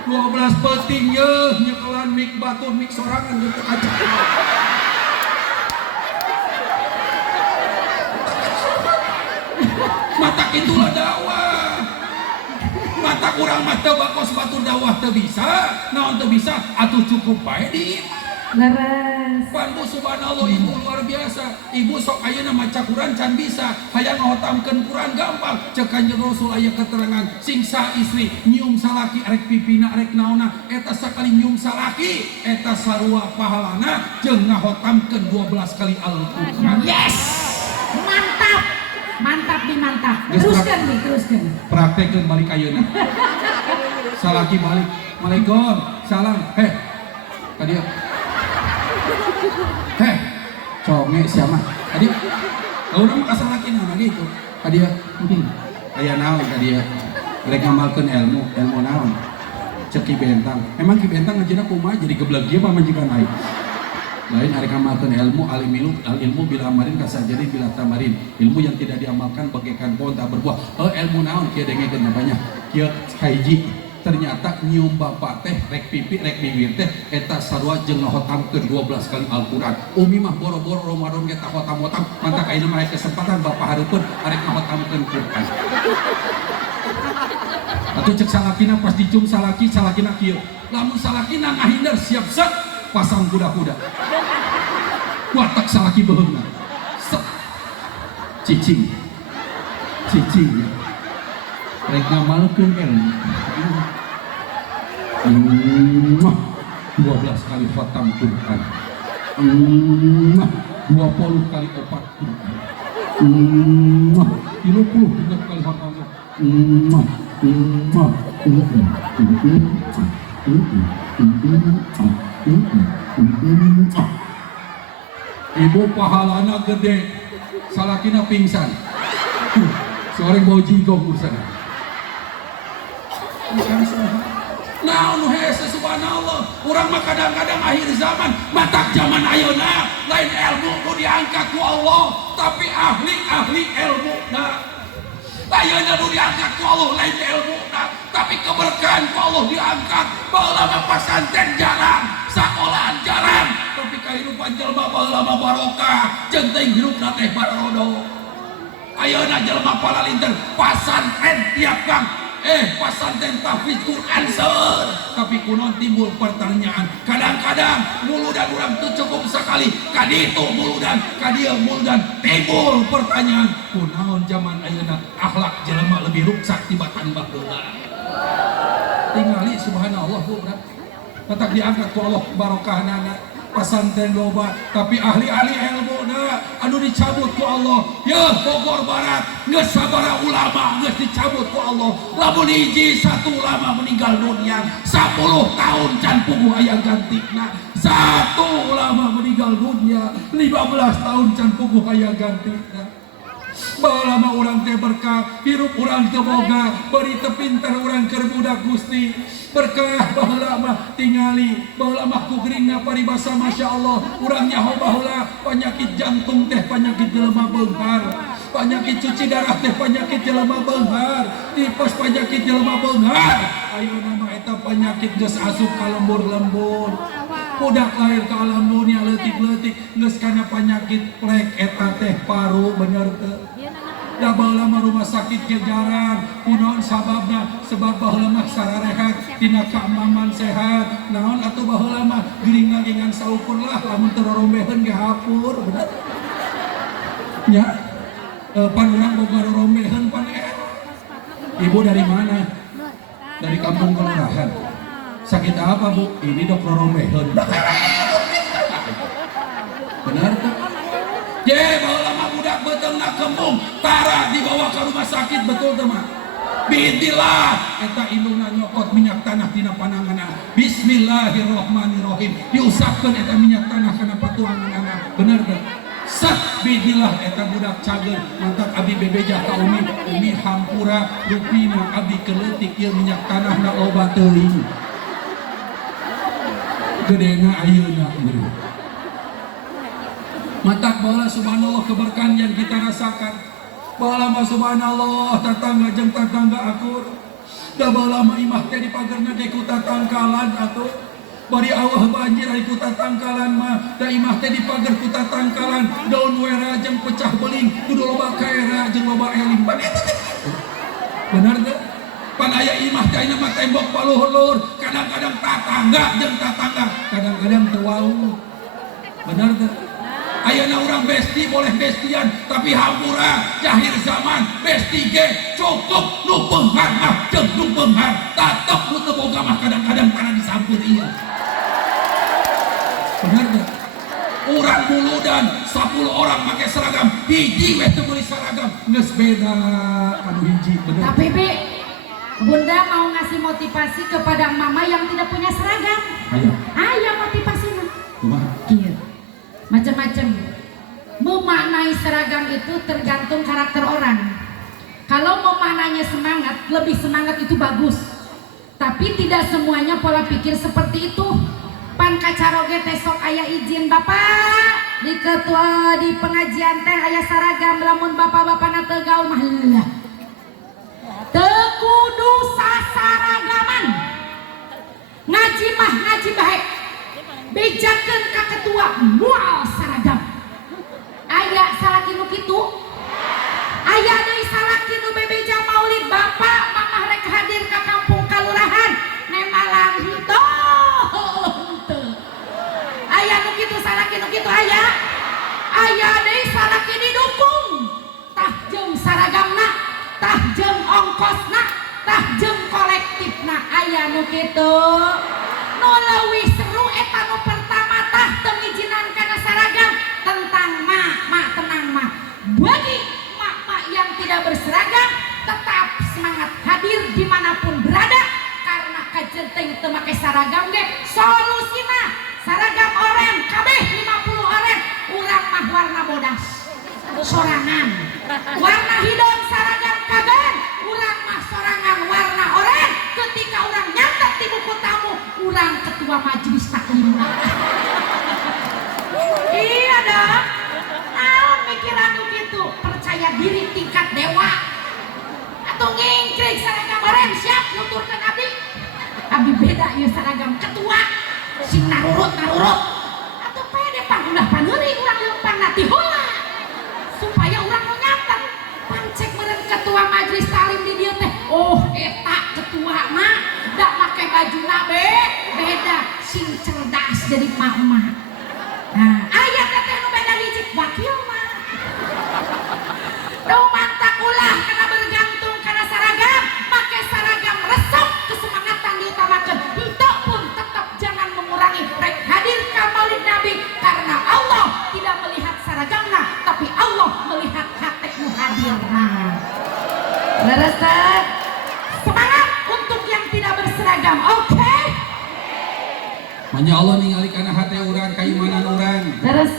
12 penting ya nyekelan mik batur mik sorangan gitu aja mata itulah dakwah mata kurang mata bakos batur dakwah teu bisa naon teu bisa atuh cukup bae di imah Leres. Pandu subhanallah ibu luar biasa. Ibu sok ayeuna maca Quran can bisa. Hayang ngahotamkeun Quran gampang. Cek Kanjeng Rasul aya keterangan singsa istri nyium salaki rek pipina rek naonna eta sakali nyium salaki eta sarua pahalana jeung ngahotamkeun 12 kali Al-Qur'an. Yes. Mantap. Mantap nih mantap. Geus Teruskan nih, teruskan. Praktekkeun balik ayeuna. Salaki balik. Waalaikumsalam. Salam. Tadi conge siapa? Tadi kalau nama kasar laki nama gitu. Tadi aya naon tadi ya. Mereka ngamalkeun ilmu naon. Cek Ki Bentang. Emang Ki Bentang ngajina kumaha jadi geblek ieu pamajikan aing. Lain hari ngamalkeun ilmu ilmu bila amarin kasajari bila tamarin. Ilmu yang tidak diamalkan bagaikan pohon tak berbuah. Ilmu naon kieu dengekeun namanya. Kieu hiji. Ternyata nyium bapak teh rek pipi rek bibir teh eta sarua jeung ngahotamkeun 12 kali Al-Qur'an. Umi mah boro-boro Ramadan ge tak hotam-hotam mantap ayeuna mah kesempatan bapak hareupeun arek ngahotamkeun Qur'an. Atuh cek salakina pas dicium salakina kieu. Lamun salakina ngahindar siap set pasang kuda-kuda. Watak salaki beheungna. Set. Cicing. Rek ngamalkeun ilmu. 12 kali khatam Quran. 20 kali opat Quran. 30 kali khatam. Ibu pahalana gede, salakina pingsan. Seorang bau jigong urusan. Nah, hese subhanallah. Urang mah kadang-kadang akhir zaman, matak zaman ayeuna lain ilmu nu diangkat ku Allah, tapi ahli ilmu nah. Ayeuna nu diangkat ku Allah lain ilmu nah, tapi keberkahan ku Allah diangkat. Baheula mah pasantren jarang, sakolahan jarang, tapi kehidupan jelema baheula mah barokah, jeung teuing hirupna teh barodo. Ayeuna jelema palalinten pasantren tiap gang. Pasantren tahfiz Quran seueur. Tapi kunaon timbul pertanyaan. Kadang-kadang muludan urang teu cukup sakali. Kaditu muludan, kadieu muludan timbul pertanyaan. Kunaon zaman ayeuna akhlak jelema lebih ruksak tibatan baheula. Tingali subhanallah Bu. Matak diangkat ku Allah barokahnana. Pasantren loba tapi ahli-ahli ilmu anu dicabut ku Allah. Ya Bogor Barat geus sabaraha ulama geus dicabut ku Allah. Lamun hiji satu ulama meninggal dunia 10 tahun can puguh aya gantina. Satu ulama meninggal dunia 15 tahun can puguh aya gantina. Baheula mah urang teh berkah, hirup urang teu boga, bari teu pinter urang keur budak Gusti. Berkah baheula mah tingali, baheula mah ku geuringna paribasa masyaallah. Urang nyaho baheula penyakit jantung teh penyakit jelema beunghar, penyakit cuci darah teh penyakit jelema beunghar, tipes penyakit jelema beunghar. Ayeuna mah eta penyakit geus asup ka lembur-lembur. Budak lahir ke alam dunia leutik-leutik geus kana penyakit plek eta teh paru bener teu. Da baheula mah rumah sakit ge jarang. Kunaon sababna? Sebab baheula mah sararehat tina keamanan sehat. Naon atuh baheula mah geuringna ge ngan saukur lah lamun teu rorombeheun ge hapur bener. Nya pan urang boga rorombeheun pan Ibu dari mana? Dari kampung kelurahan. Sakit apa Bu? Ini dok rorombeheun. Benar tuh. Baheula mah budak beteungna kembung, tara dibawa ke rumah sakit betul teh mah. Biidillah eta indungna nyokot minyak tanah tina pananganna. Bismillahirrahmanirrahim. Diusapkeun eta minyak tanah kana patuanganna. Bener teh. Sat biidillah eta budak cager mantap abdi bebeja ka umi hampura rupina abdi keleutik ieu minyak tanahna loba teuing. Gedena ayeuna bener. Matak baheula subhanallah keberkahan yang kita rasakan. Baheula mah subhanallah tatangga jeung tatangga akur. Da baheula mah imah teh di pagerna ge ku tatangkalan atuh. Bari awah banjir ari ku tatangkalan mah da imah teh di pager ku tatangkalan. Daun wera jeung pecah beling kudu loba kaera jeung loba eling. Pan eta teh. Bener teh? Pan aya imah teh ayeuna mah tembok paluhur-luhur. kadang-kadang tatangga jeung tatangga kadang-kadang teu wau. Benar teu? Ayeuna urang besti boleh bestian tapi hampura jahir zaman besti ge cukup nu beunghar mah jeung nu beunghar tatep nu teu boga mah kadang-kadang kana disampeur ieu. Benar teu? Urang buludan 10 orang pakai seragam hiji we teu meuli seragam geus beda anu hiji. Bener. Tapi Bi, Bunda mau ngasih motivasi kepada mama yang tidak punya seragam. Ayo motivasinya. Kumaha? Iya. Macam-macam. Memaknai seragam itu tergantung karakter orang. Kalau memaknainya semangat, lebih semangat itu bagus. Tapi tidak semuanya pola pikir seperti itu. Pan kacaroge teh sok aya izin Bapak di ketua di pengajian teh aya seragam lamun bapak-bapakna teu gaul mah heulah. Teu kudu sasaragaman. Ngaji mah ngaji bae. Bejakeun ka ketua moal seragam. Aya salaki nu kitu? Aya deui salaki nu bebeja maulid bapak mamah rek hadir ka kampung kalurahan nemalang hito. Aya nu kitu salaki nu kitu aya. Aya deui salaki didukung. Tah jeung saragamna, tah jeung ongkosna, tah jeung kolektifna aya nu kitu. Nu leuwih seru eta nu pertama tah teu ngijinan kana saragam tentang mak tenang mak. Bagi mak yang tidak berseragam tetap semangat hadir dimanapun berada karena kajenteng teu make saragam ge solusina seragam oranye kabeh 50 oranye urang mah warna bodas sorangan warna hidung seragam kabeh urang mah sorangan warna oranye ketika urang nyatet di buku tamu urang ketua majelis taklim. Iya dong naon mikiran gitu percaya diri tingkat dewa atau ngingkring seragam oranye siap nuturkeun abdi beda ieu seragam ketua sing narurut atau pede pangulah paneuring urang leumpang nati heula supaya urang nu nyatet pancek meureun ketua majelis taklim di dieu teh oh eta ketua mah da make bajuna beda sing cerdas jadi mah. Nah aya teh nu beda hiji wakil mah nu mantak ulah kana bergantung kana saragam make saragam resep kesemangatan diutamakeun henteu pun tetap jangan mengurangi rek hadir ka maulid nabi karena Allah tidak melihat saragamna tapi Allah melihat hati nu hadirna. Leres teh semangat untuk yang tidak berseragam oke? Manya Allah ningali kana hate urang keimanan urang.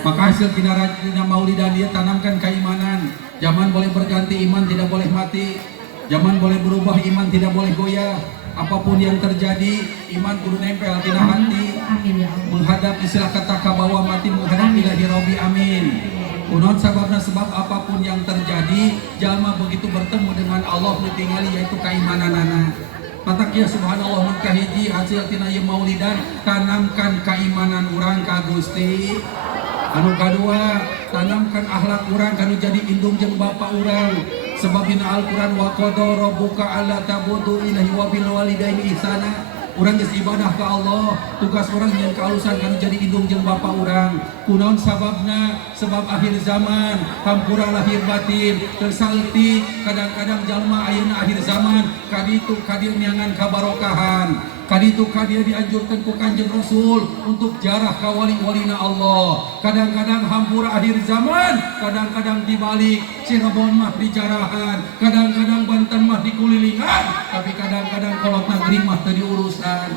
Maka hasil tina maulidan dia tanamkan keimanan. Zaman boleh berganti iman tidak boleh mati. Zaman boleh berubah iman tidak boleh goyah. Apapun yang terjadi iman kudu nempel tina hati. Amin ya Allah. Menghadap istilah kata kabawa mati menghadap ilahi Rabbi amin. Kunaon sababna sebab apapun yang terjadi jalma begitu bertemu dengan Allah nu tingali yaitu keimananana. Matak ya subhanallah mun kahiji hasil tina ieu maulidan tanamkan keimanan urang ka Gusti. Anu kadua tanamkan akhlak urang kanu jadi indung jeung bapa urang. Sebab dina Al-Qur'an wa qadara rabbuka alla ta'budu ilahi wa bil walidaini ihsana. Urang geus ibadah ka Allah, tugas urang nyen kaulusan kanu jadi indung jeung bapa urang. Kunaon sababna? Sebab akhir zaman, hampura lahir batin, tersalti kadang-kadang jalma ayeuna akhir zaman kaditu kadieu neangan kabarokahan. Kaditu kadia dianjurkan ku Kanjeng Rasul untuk jarah ka wali-walina Allah. Kadang-kadang hampura akhir zaman, kadang-kadang dibalik Cirebon mah dijarahan, kadang-kadang Banten mah dikulilingan, tapi kadang-kadang kolot negeri mah teu diurusan.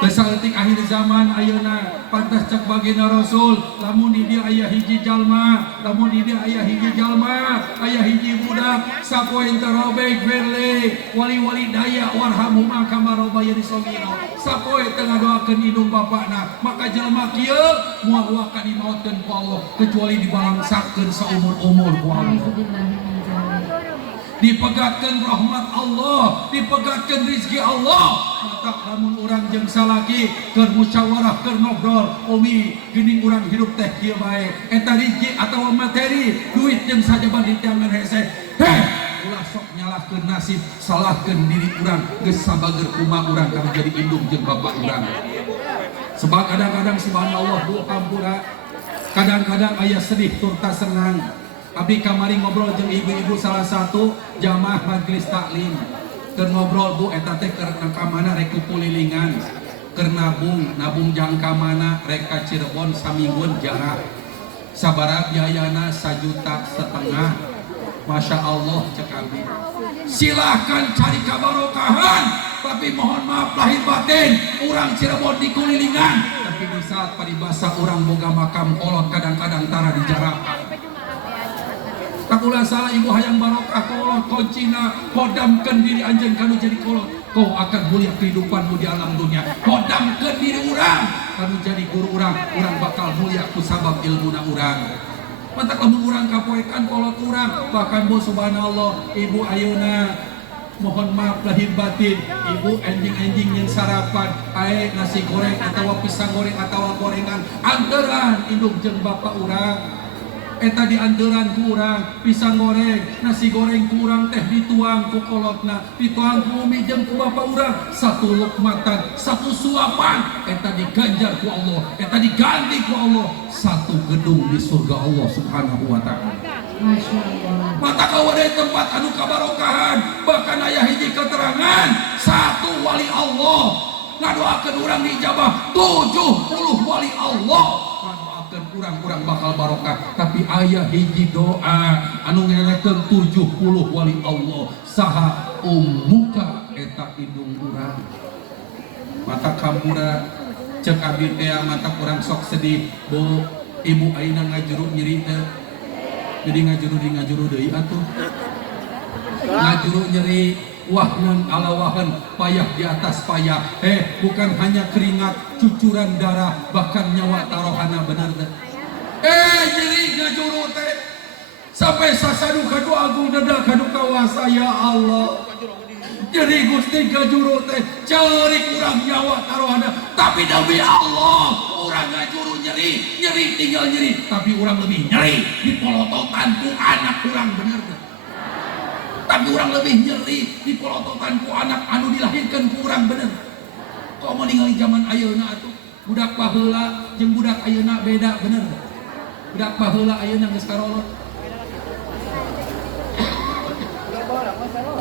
Kesaltik akhir zaman ayeuna pantas cek bagina Rasul lamun di dia aya hiji jalma lamun di dia aya hiji jalma aya hiji budak sapoe tarobek verle wali-wali daya warhamhuma kama rabbayani shaghira sapoe teu ngadoakeun indung bapana maka jalma kieu moal waka dimaotkeun ku Allah kecuali dibalangsakeun saumur-umur ku Allah. Dipegatkan rahmat Allah, dipegatkan rizki Allah. Mata lamun urang jeung salaki keur musyawarah keur ngobrol, umi geuning urang hidup teh kieu bae. Eta rizki atawa materi, duit jeung sajaban di tangan hese. Heh, ulah sok nyalahkeun nasib, salahkeun diri urang, geus sabager kumaha urang kana jadi indung jeung bapak urang. Sebab kadang-kadang subhanallah Bu hampura, kadang-kadang aya sedih turta senang. Abi kamari ngobrol jeung ibu-ibu salah satu jamaah majelis taklim. Keur ngobrol Bu eta teh keur ka mana rek kulilingan. Keur nabung jangka mana rek ka Cirebon saminggun jarak. Sabaraha biayana 1,5 juta. Masya Allah cek abi. Silahkan cari kabarokahan, tapi mohon maaf lahir batin, urang Cirebon di kulilingan. Tapi di saat paribasa urang boga makam kolot kadang-kadang tara di jarak. Tak ulah salah ibu hayang barokah kolot kuncina kodamkeun diri anjeun kanu jadi kolot. Kau akan mulia kehidupanmu di alam dunia. Kodamkeun diri urang kanu jadi guru urang bakal mulia ku sabab ilmuna urang. Mantak lamun urang kapoekan kolot urang, bahkan Bu subhanallah ibu ayeuna mohon maaf lahir batin, ibu enjing-enjing yang sarapan ae nasi goreng atau pisang goreng atau gorengan anteran induk jeung bapak urang. Eta dianteran ku urang pisang goreng, nasi goreng ku urang teh dituang ku kolotna, dituang ku umi jeung ku bapak urang, satu lukmatan, satu suapan, eta diganjar ku Allah, eta diganti ku Allah, satu gedung di surga Allah Subhanahu wa taala. Masya Allah. Mata kawadai tempat anu kabarokahan, bahkan aya hiji keterangan, satu wali Allah ngadoakeun urang diijabah 70 wali Allah. Kurang-kurang bakal barokah, tapi ayah hiji doa anu ngerekeun 70 wali Allah saha ummuka eta indung urang. Mata kamura cek abi teh mata kurang sok sedih Bu ibu ayeuna ngajuru nyeri teh. Jadi ngajuru deui atuh. Ngajuru nyeri wahnan ala wahan, payah di atas payah. Bukan hanya keringat, cucuran darah, bahkan nyawa tarohana bener teh. Jadi ngajuru teh sampai sasadu kadu agung dada kadu kawasa ya Allah. Jadi Gusti ngajuru teh cari kurang nyawa tarohana, tapi demi Allah urang ngajuru nyeri tinggal nyeri, tapi urang lebih nyeri dipolototan ku anak urang bener teh. Tapi urang lebih nyeri dipolototan ku anak anu dilahirkan ku urang bener. Kok mau ningali zaman ayeuna atuh budak baheula jeung budak ayeuna beda bener. Budak baheula ayeuna geus karolot.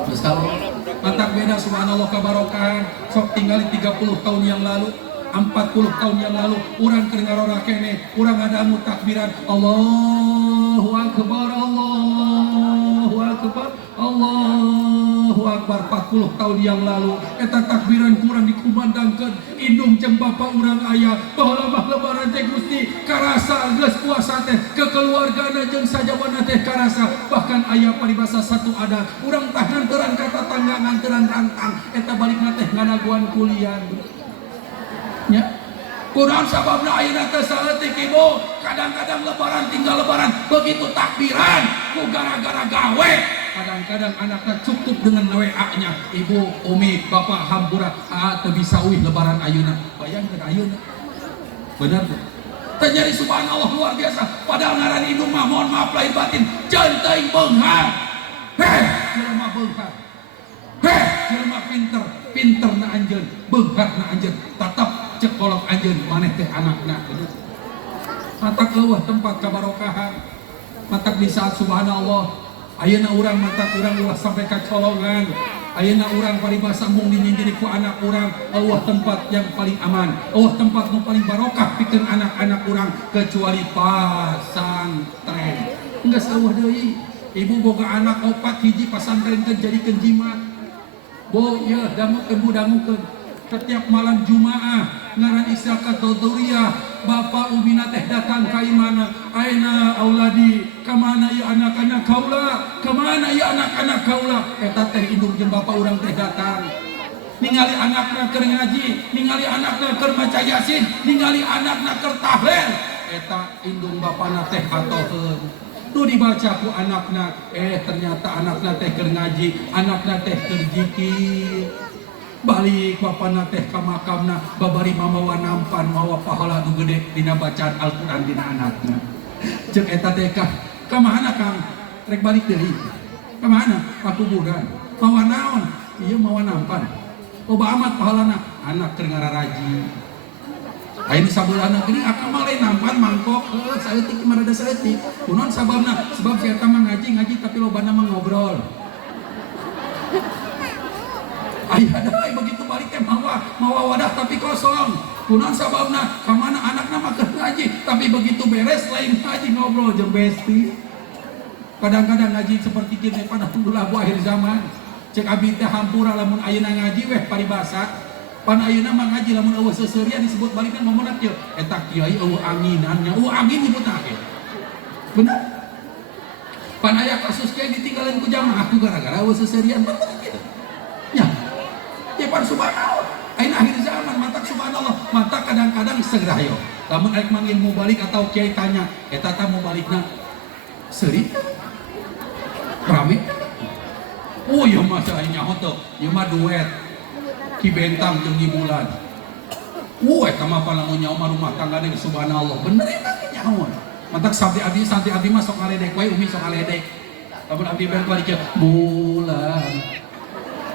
Geus karolot. Matak beda subhanallah kabarokahan. Sok tinggali 30 tahun yang lalu, 40 tahun yang lalu urang keur ngarora keneh, urang ada anu takbiran Allahu akbar Allahu akbar Allahu akbar 40 tahun yang lalu eta takbiran kurang dikumandangkeun indung jeung bapak urang aya baheula mah lebaran teh Gusti karasa geus puasa teh kekeluargana jeung sajabana teh karasa, bahkan aya paribasa satu ada urang tah nganteran kata tangga nganteran rantang eta balikna teh nganaguan kuliah nya. Kunaon sababna ayeuna teh saeutik ibu kadang-kadang lebaran tinggal lebaran begitu takbiran ku gara-gara gawe. Kadang-kadang anaknya cukup dengan WA-nya, ibu, umi, bapak, hampura, teu bisa uih lebaran ayeuna. Bayangkeun ayeuna. Bener tuh. Terjadi subhanallah luar biasa. Padahal ngaran indung mah mohon maaf lahir batin, jangan teuing beunghar. Jelema beunghar. Jelema pinter na anjeun, beunghar na anjeun. Tatap cek kolok anjeun maneh teh anakna. Matak leuwih tempat kabarokahan. Matak di saat subhanallah ayeuna urang matak urang ulah sampai kacolongan. Ayeuna urang paribasa mung dinyindir ku anak urang, eueuh tempat yang paling aman, eueuh tempat nu paling barokah pikeun anak-anak urang kecuali pasantren. Geus eueuh deui. Ibu boga anak 4 hiji pasantrenkeun jadikeun jimat. Bu, ya dangukeun bu dangukeun. Setiap malam Jumaah ngaran Isyakat Dodoriyah bapak umina teh datang ka imana aina auladi kamana ya anak-anak kaula kamana ya anak-anak kaula eta teh indung jeung bapak urang teh datang ningali anakna keur ngaji ningali anakna keur maca Yasin ningali anakna keur tahlil eta indung bapana teh atoheun nu dibaca ku anakna ternyata anakna teh keur ngaji anakna teh keur zikir. Balik bapana teh ka makamna babari mamawa nampan mawa pahala nu gede dina bacaan Al-Qur'an dina anakna. Ceuk eta teh ka mahana Kang rek balik deui. Kemana? Pakuburan. Mawa naon? Iya mawa nampan. Loba amat pahalana anak keur ngararaji. Ayeuna sabulana geuning akang mah lain nampan mangkok saeutik marada saeutik. Kunaon sababna? Sebab si eta mah ngaji tapi lobana mah ngobrol. Aya da begitu balik teh mawa wadah tapi kosong. Kunaon sababna? Ka mana anakna mah keur ngaji tapi begitu beres lain ngaji ngobrol jeung besti. Kadang-kadang ngaji seperti kieu pada lagu akhir zaman. Cek abi teh hampura lamun ayeuna ngaji weh paribasa. Pan ayeuna mah ngaji lamun eueuh seuseurean disebut balikan momonat kieu. Eta kiai eueuh anginannya. Angin nyebutna ge. Bener. Pan aya kasus kiai ditinggalin ku jamaah ku gara-gara eueuh seuseurean bener kitu. Ya. Ya pan subhanallah. Ayeuna akhir zaman matak subhanallah. Matak kadang-kadang segera yo. Lamun rek manggil mau balik atau kiai tanya, eta teh mau balikna seuri rame. Oh iya masa ini nyaho tuh, iya mah duet Ki Bentang jeung Di Bulan. Eta mah palamun nyaho mah rumah tanggana subhanallah. Bener eta nyaho. Mantak santi abdi mah sok ngaledek wae umi sok ngaledek. Lamun abdi balik balik ya bulan.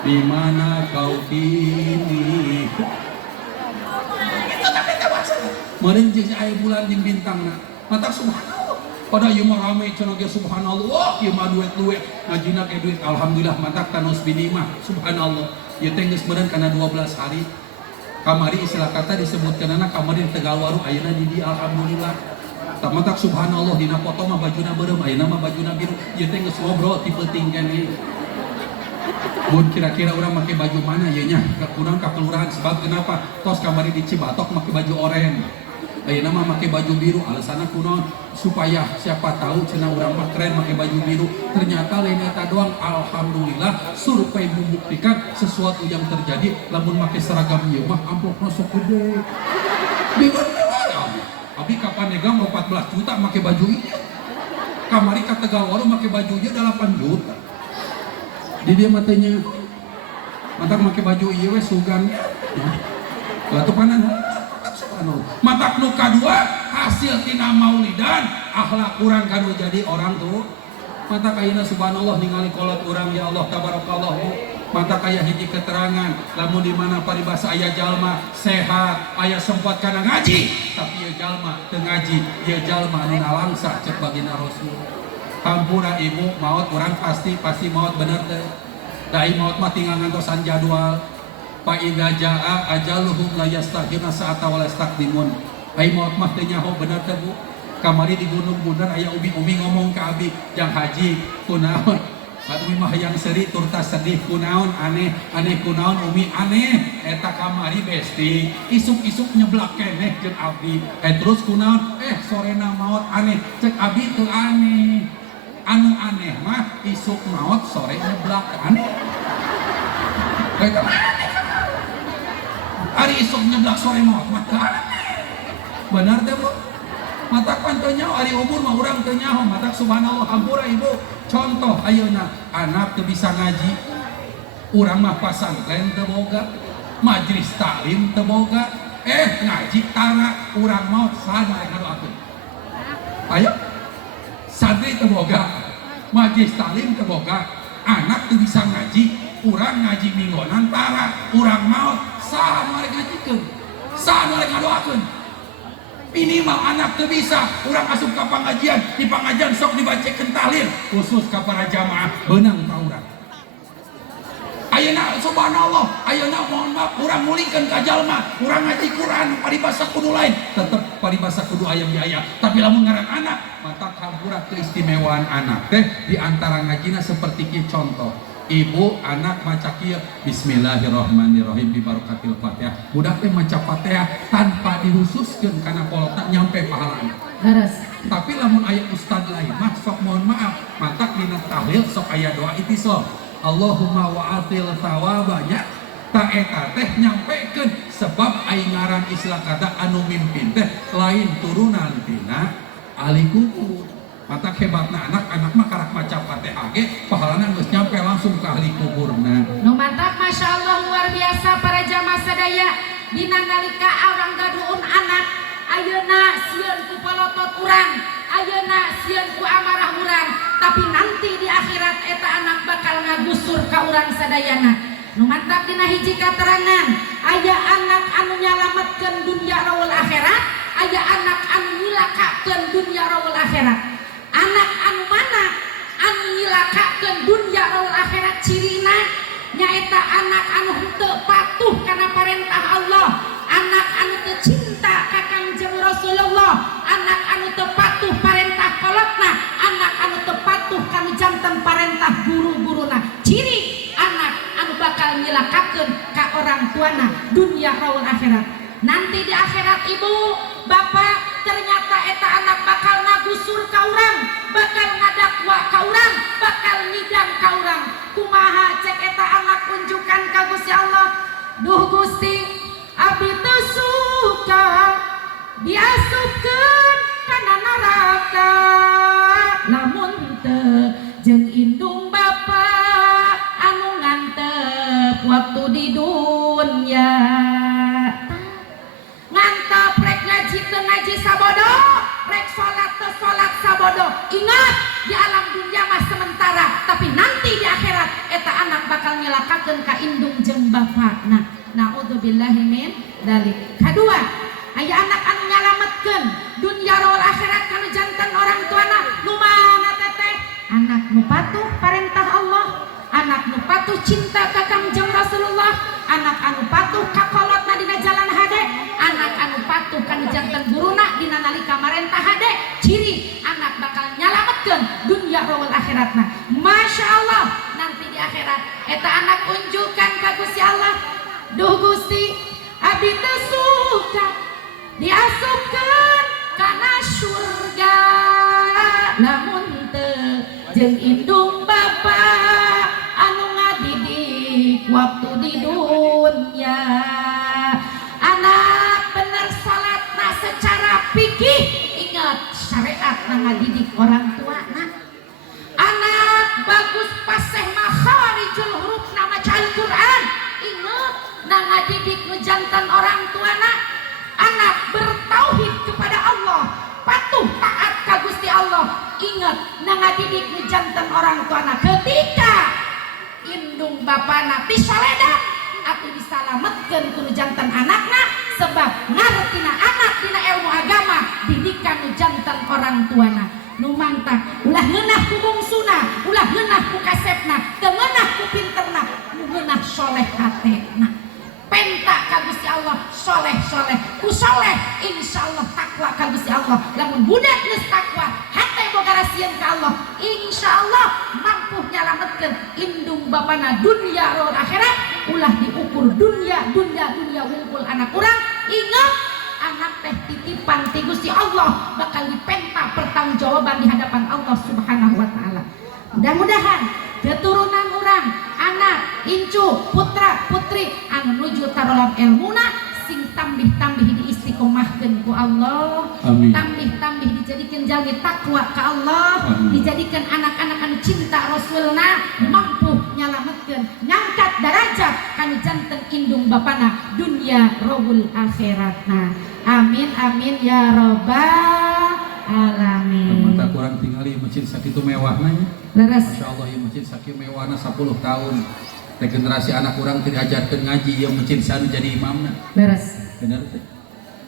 Di mana kau kini? Itu tapi teh bahasa. Meureun jeung aya bulan jeung bintangna. Mantak subhanallah. Pada ieu mah rame cenah ge subhanallah, ieu mah duet-duet ngajina ke duit alhamdulillah mantak tanus bini mah subhanallah. Ieu teh geus meureun kana 12 hari. Kamari istilah kata disebutkeunana kamari Tegal Waru ayeuna di alhamdulillah. Tah mantak subhanallah dina foto mah bajuna beureum ayeuna mah bajuna biru. Ieu teh geus ngobrol ti peuting keneh. Mun kira-kira urang make baju mana ieu nya? Kurang ka kelurahan sebab kenapa? Tos kamari di Cibatok make baju oranye. Ayeuna mah make baju biru alasanna kunaon supaya siapa tahu cenah urang mah keren make baju biru. Ternyata lain eta doang alhamdulillah survei membuktikan sesuatu yang terjadi lamun make seragam ieu mah amplopna sok gede. Dewan abi kapan negang 14 juta make baju ieu. Kamari ka Tegal Waru make baju ieu 8 juta. Di dia matanya mantak make baju ieu we sugan. Batu panan matak nu kadua hasil tina maulidan akhlak kurang kanu jadi orang tuh matak ayeuna subhanallah ningali kolot urang ya Allah tabarakallah matak aya hiji keterangan lamun di mana paribasa aya jalma sehat aya sempat kana ngaji tapi ieu jalma teu ngaji ieu jalma anu nalangsa cek bagina Rasul hampura ibu maot urang pasti maot bener teh dai maot mah tinggal ngantosan jadwal fa idza jaa ajaluhum la yastakhiruna sa'ata wa la yastaqdimun. Ai maot mah teh nyaho bener teh Bu. Kamari di Gunung Bundar aya umi ngomong ka abi, "Jang haji, kunaon?" Umi mah hayang seuri tur tas sedih kunaon aneh kunaon umi aneh eta kamari besti isuk-isuk nyeblak keneh jeung abi. Terus kunaon? Sorena maot aneh. Cek abi teu aneh. Anu aneh mah isuk maot sore nyeblak aneh. Eta aneh. Ari isuk nyeblak sore maot mah teu aneh. Benar teh Bu? Matak pan teu nyaho ari umur mah urang teu nyaho matak subhanallah hampura ibu. Contoh ayeuna anak teu bisa ngaji. Urang mah pasantren teu boga, majelis taklim teu boga. Ngaji tara urang maot sana ngadoakeun. Ayo. Santri teu boga, majelis taklim teu boga. Anak teu bisa ngaji, urang ngaji minggonan tara urang maot saha nu arek ngajikeun? Saha nu arek ngadoakeun? Minimal anak teu bisa, urang asup ka pangajian, di pangajian sok dibacekeun tahlil khusus ka para jamaah beunang ka urang. Ayeuna subhanallah, ayeuna mohon maaf urang mulingkeun ka jalma, urang ngaji Quran paribasa kudu lain, tetep paribasa kudu aya biaya. Tapi lamun ngaran anak, mata hampura keistimewaan anak teh di antara ngajina seperti kieu contoh. Ibu anak maca kieu bismillahirrahmanirrahim bi barakatil Fatihah. Budak teh maca Fatihah tanpa dihususkeun kana kolotna nyampe pahalana. Leres. Tapi lamun aya ustad lain mah sok mohon maaf, matak dina tahlil sok aya doa itisol. Allahumma wa'atil thawabanya ta eta teh nyampekeun sebab aing ngaran istilah kata anu mimpin teh lain turunan tina ahli kubur. Matak hebatna anak mah karak maca Fatihah ge pahalana geus nyampe langsung ka ahli kuburna. Nu mantap masyaallah luar biasa para jamaah sadaya dina nalika urang gaduhun anak ayeuna sieun ku polotot urang ayeuna sieun ku amarah urang, tapi nanti di akhirat eta anak bakal ngagusur ka urang sadayana. Nu mantap dina hiji katerangan, aya anak anu nyalametkeun dunya rawul akhirat, aya anak anu nyilakakeun dunya rawul akhirat. Anak anu mana anu nyilakakeun dunya rawul akhirat cirina nyaeta anak anu henteu patuh kana parentah Allah, anak anu teu cinta ka Kangjeng Rasulullah, anak anu teu patuh parentah kolotna, anak anu teu patuh kana janten parentah guru-guruna. Ciri anak anu bakal nyilakakeun ka orang tuana dunya rawul akhirat. Nanti di akhirat ibu bapak ternyata eta anak bakal ngagusur ka urang, bakal ngadakwa ka urang, bakal ngidang ka urang. Kumaha cek eta anak unjukan ka Gusti Allah? Duh Gusti, abdi teu suka diasupkeun kana neraka, lamun teu jeung indung bapa anu ngantep waktu di dunya. Ngantep rek ngaji teu ngaji sabodo, rek salat teu salat sabodo. Ingat, di alam dunia mah sementara, tapi nanti di akhirat eta anak bakal nyelakakeun ka indung jeung bapana. Naudzubillahi min dzalik. Kadua, aya anak anu nyalametkeun dunya rawal akhirat kana janten orang tuana. Nu mana teteh? Anak nu patuh parentah Allah, anak nu patuh cinta ka Kangjeng Rasulullah, anak anu patuh ka kolotna dina jalan hade, anak anu patuh kana janten guruna dina nalika marentah hade. Ciri anak bakal nyalametkeun dunya rawal akhiratna. Masya Allah, nanti di akhirat eta anak unjukan ka Gusti Allah. Duh Gusti, abdi teu suka diasupkeun kana surga, lamun teu jeung indung bapa anu ngadidik waktu di dunya. Anak bener salatna secara fikih, ingat syariat ngadidik orang tua. Anak bagus fasih makharijul huruf nama Al-Quran, ingat ngadidik nu jantan orang tuana. Anak bertauhid kepada Allah, patuh taat ka Gusti Allah, ingat ngadidik nu jantan orang tuana. Ketika indung bapana ti soledad atuh disalametkeun ku jantan anakna, sebab ngartina anak dina ilmu agama didikan nu jantan orang tuana. Nu mantap ulah ngeunah ku bungsuna, ulah ngeunah ku kasepna, teu ngeunah ku pinterna, nu ngeunah soleh hatena. Penta ka Gusti Allah soleh ku soleh insyaallah takwa ka Gusti Allah. Lamun budak geus takwa hate boga rasieun ka Allah, insyaallah mampu nyalametkeun indung bapana dunya rawal akhirat. Ulah diukur dunya wungkul anak urang. Ingat, anak teh titipan ti Gusti Allah, bakal dipenta pertanggungjawaban di hadapan Allah Subhanahu wa taala. Mudah-mudahan keturunan urang, anak, incu, putra, putri anu nuju tarolam ilmuna sing tambih-tambih diistiqomahkeun ku Allah. Amin. Tambih-tambih dijadikeun jalmi takwa ka Allah. Amin. Dijadikan anak-anak anu cinta Rasulna, mampu nyalametkeun ngangkat derajat kana janten indung bapana dunya rawul akhiratna. Amin amin ya rabbal alamin. Mantap kurang tinggali masjid sakitu mewahna nya. Leres. Masya Allah, ya masjid sakitu mewahna 10 tahun. Regenerasi anak kurang diajarkeun ngaji, ya masjid sanu jadi imamna. Leres. Benar teh.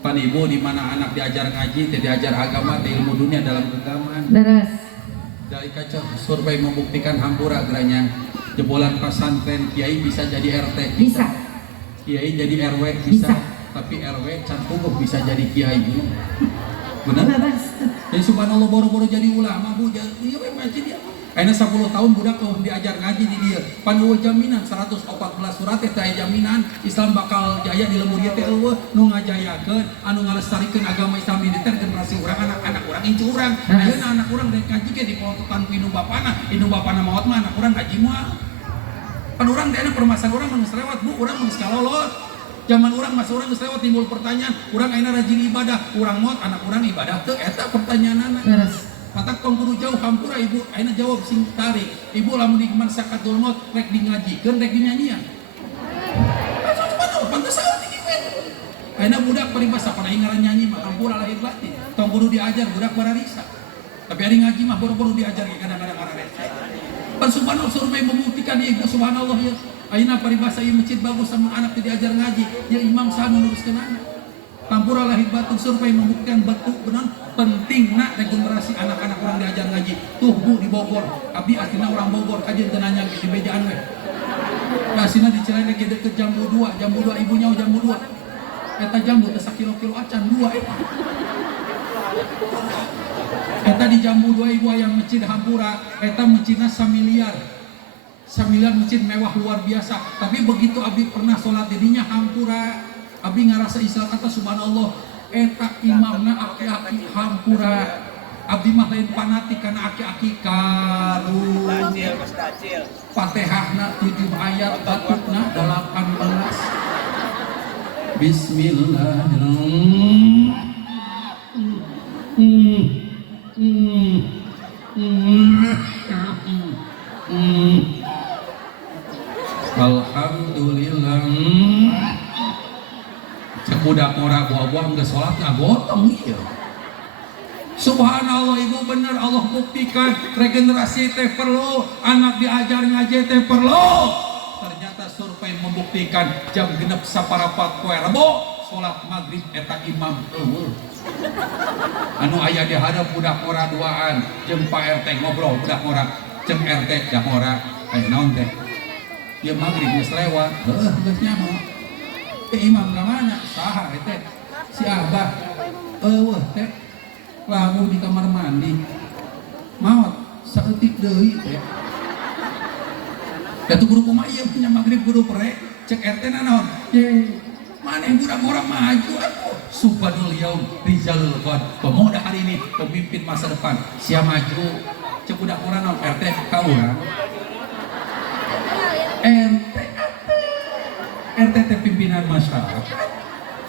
Pan ibu di mana anak diajar ngaji, teh diajar agama, teh ilmu dunia dalam genggaman. Leres. Dari kaca survei membuktikan hampura geranya jebolan pesantren kiai bisa jadi RT. Bisa. Kiai jadi RW bisa. Bisa. Tapi RW can puguh bisa jadi kiai. Benar? Leres. Jadi subhanallah boro-boro jadi ulama bu, jadi iya masjid ya. Ayeuna 10 tahun budak tuh diajar ngaji di dia. Pan eueuh jaminan 114 surat teh aya jaminan Islam bakal jaya di lembur ieu teh eueuh nu ngajayakeun anu ngalestarikeun agama Islam di teh generasi urang anak-anak urang incu urang. Ayeuna anak urang rek ngaji ge dipolotokan ku indung bapana maot mah anak urang ngaji moal. Pan urang teh permasalahan urang geus lewat bu, urang geus kalolot. Zaman urang masa urang geus lewat timbul pertanyaan, urang ayeuna rajin ibadah, urang maot anak urang ibadah teu eta pertanyaanana. Leres. Patak kongkuru jauh hampura ibu, ayeuna jawab sing tarik. Ibu lamun di man sakatul maut rek dingajikeun rek dinyanyian. Pantes saeutik ieu. Ayeuna budak paling basa pada ngaran nyanyi mah hampura lahir batin. Tong kudu diajar budak bararisa. Tapi hari ngaji mah boro-boro diajar kadang-kadang arek. Pan subhanallah survei membuktikan ya subhanallah ya. Ayeuna paribasa ieu masjid bagus sama anak diajar ngaji, ya imam saha nuruskeun anak. Tampura lahir batin survei membuktikan betul benar pentingna regenerasi anak-anak orang diajar ngaji. Tuh Bu di Bogor, abdi aslinya orang Bogor, kajian tenanya di bejaan we. Kasina di Cileunyi ge deket jambu 2 ibunya jambu 2. Eta jambu teh sakilo-kilo acan 2 eta. Eta di jambu 2 ibu ayam masjid Hampura, eta masjidna 1 miliar. 1 miliar masjid mewah luar biasa. Tapi begitu abdi pernah sholat didinya Hampura, abdi ngarasa istilah kata subhanallah, eta imamna aki-aki Hampura. Abdi mah lain fanatik karena aki-aki karun. Fatihahna 7 ayat, batukna 18. Bismillahirrahmanirrahim. Alhamdulillah. Cek budak ora buah-buah geus salat ngagotong ieu. Subhanallah ibu bener Allah buktikan regenerasi teh perlu, anak diajar ngaji teh perlu. Ternyata survei membuktikan jam genep saparapat poe Rebo salat maghrib eta imam eueuh. Anu aya di hadap budak ora duaan jeung Pak RT ngobrol budak ora jeung RT dah ora aya naon teh. Ieu maghrib geus lewat, heuh geus nyaho. Imam ka mana? Saha teh? Si Abah. Eueuh teh. Lamu di kamar mandi. Maot saeutik deui teh. Da tuh guru kumaha ieu punya maghrib guru pere cek RT na naon? Ye, maneh budak orang maju atuh. Subhanul yaum rizalul qad. Pemuda hari ini pemimpin masa depan. Sia maju. Cek budak orang naon RT ka urang. RT teh pimpinan masyarakat.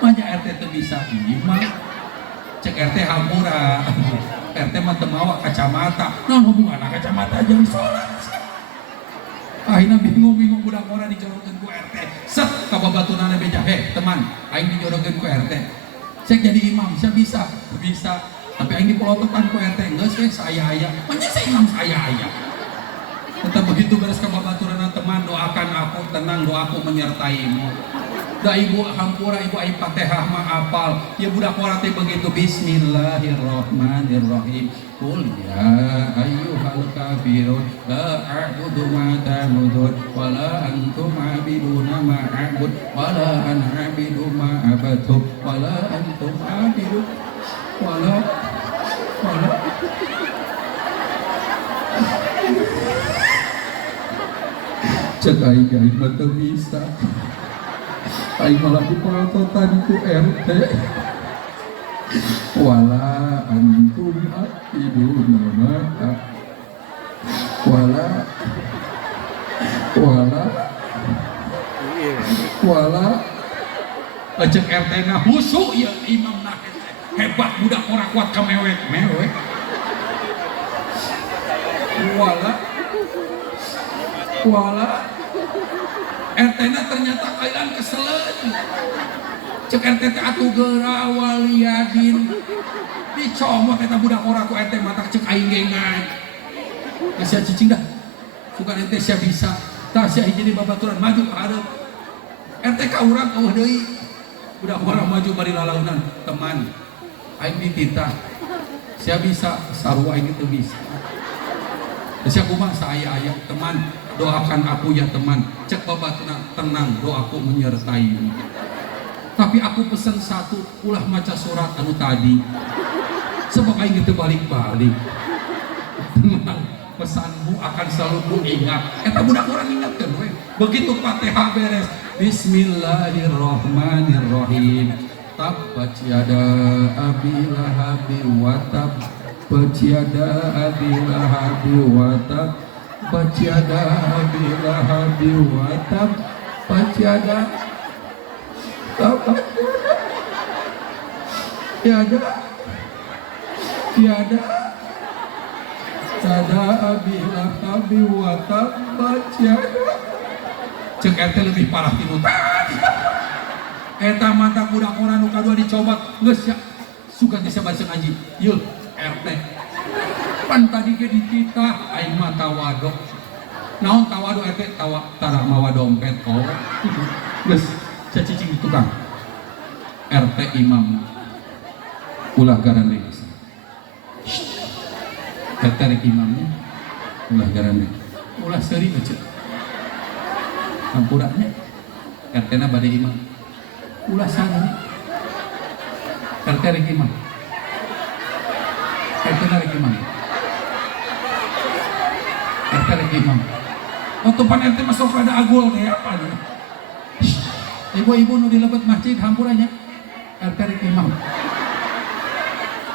Manya RT teh bisa imam. Cek RT Hampura. RT mah teu mawa kacamata. Naon hubunganna kacamata jeung salat? Akhirnya bingung budak orang dijorokeun ku RT. Set ka babatunana beja. Teman, aing dijorokeun ku RT. Cek jadi imam, bisa. Tapi aing dipelotokan ku RT. Geus we saya aya. Manya saya imam saya aya. Tetap begitu beres ke babaturan teman, doakan aku tenang, doaku menyertaimu. Da ibu Hampura, ibu ai Fatihah mah apal. Ya budak orang teh begitu. Bismillahirrahmanirrahim. Qul ya ayyuhal kafirun la a'budu ma ta'budun wa la antum 'abiduna ma a'bud wa la ana 'abidu ma abadtum wa la antum 'abidun wa la cek aing mah teu bisa. Aing malah dipelototan ku RT. Wala antum aqiduna ma wala cek RT na husu ya imam na hebat budak orang kuat ka mewek wala RT na ternyata kailan keselen. Cek RT teh atuh geura waliyadin dicomot eta budak ora ku RT mata cek aing gengan. Sia cicing dah. Suka RT sia bisa. Tah sia hiji di babaturan maju ka hareup. RT ka urang eueuh deui. Budak ora maju bari lalaunan, teman. Aing dititah. Sia bisa, sarua aing teu bisa. Sia kumaha saya aya teman. Doakan aku ya teman, cek babatna tenang, doaku menyertaimu. Tapi aku pesen satu, ulah maca surat anu tadi. Sebab aing teu balik-balik. Tenang, pesanmu akan selalu ku ingat. Eta budak urang ingatkeun we. Begitu Fatihah beres, Bismillahirrahmanirrahim. Tabbat yada abi lahabi wa tab. Tabbat yada abi lahabi wa tab. Baciada bila hadi watab baciada tiada bila hadi watab baciada. Cek RT lebih parah tinu tadi. Eta mata budak orang nu kadua dicobot geus ya sugan bisa baca ngaji. Yeuh RT Pan tadi ke dititah aing mah tawado. Naon tawado eta tara mawa dompet oh. Geus cacicing tukang. RT imam ulah garande. RT rek imamnya ulah garande. Ulah seuri aja. Kampurannya RT na bade imam. Ulah sari. RT rek imam. RT na rek imam. RT rek imam. Waktu pan RT masuk pada agul teh apa nih? Ibu-ibu nu di lebet masjid hampurannya RT rek imam.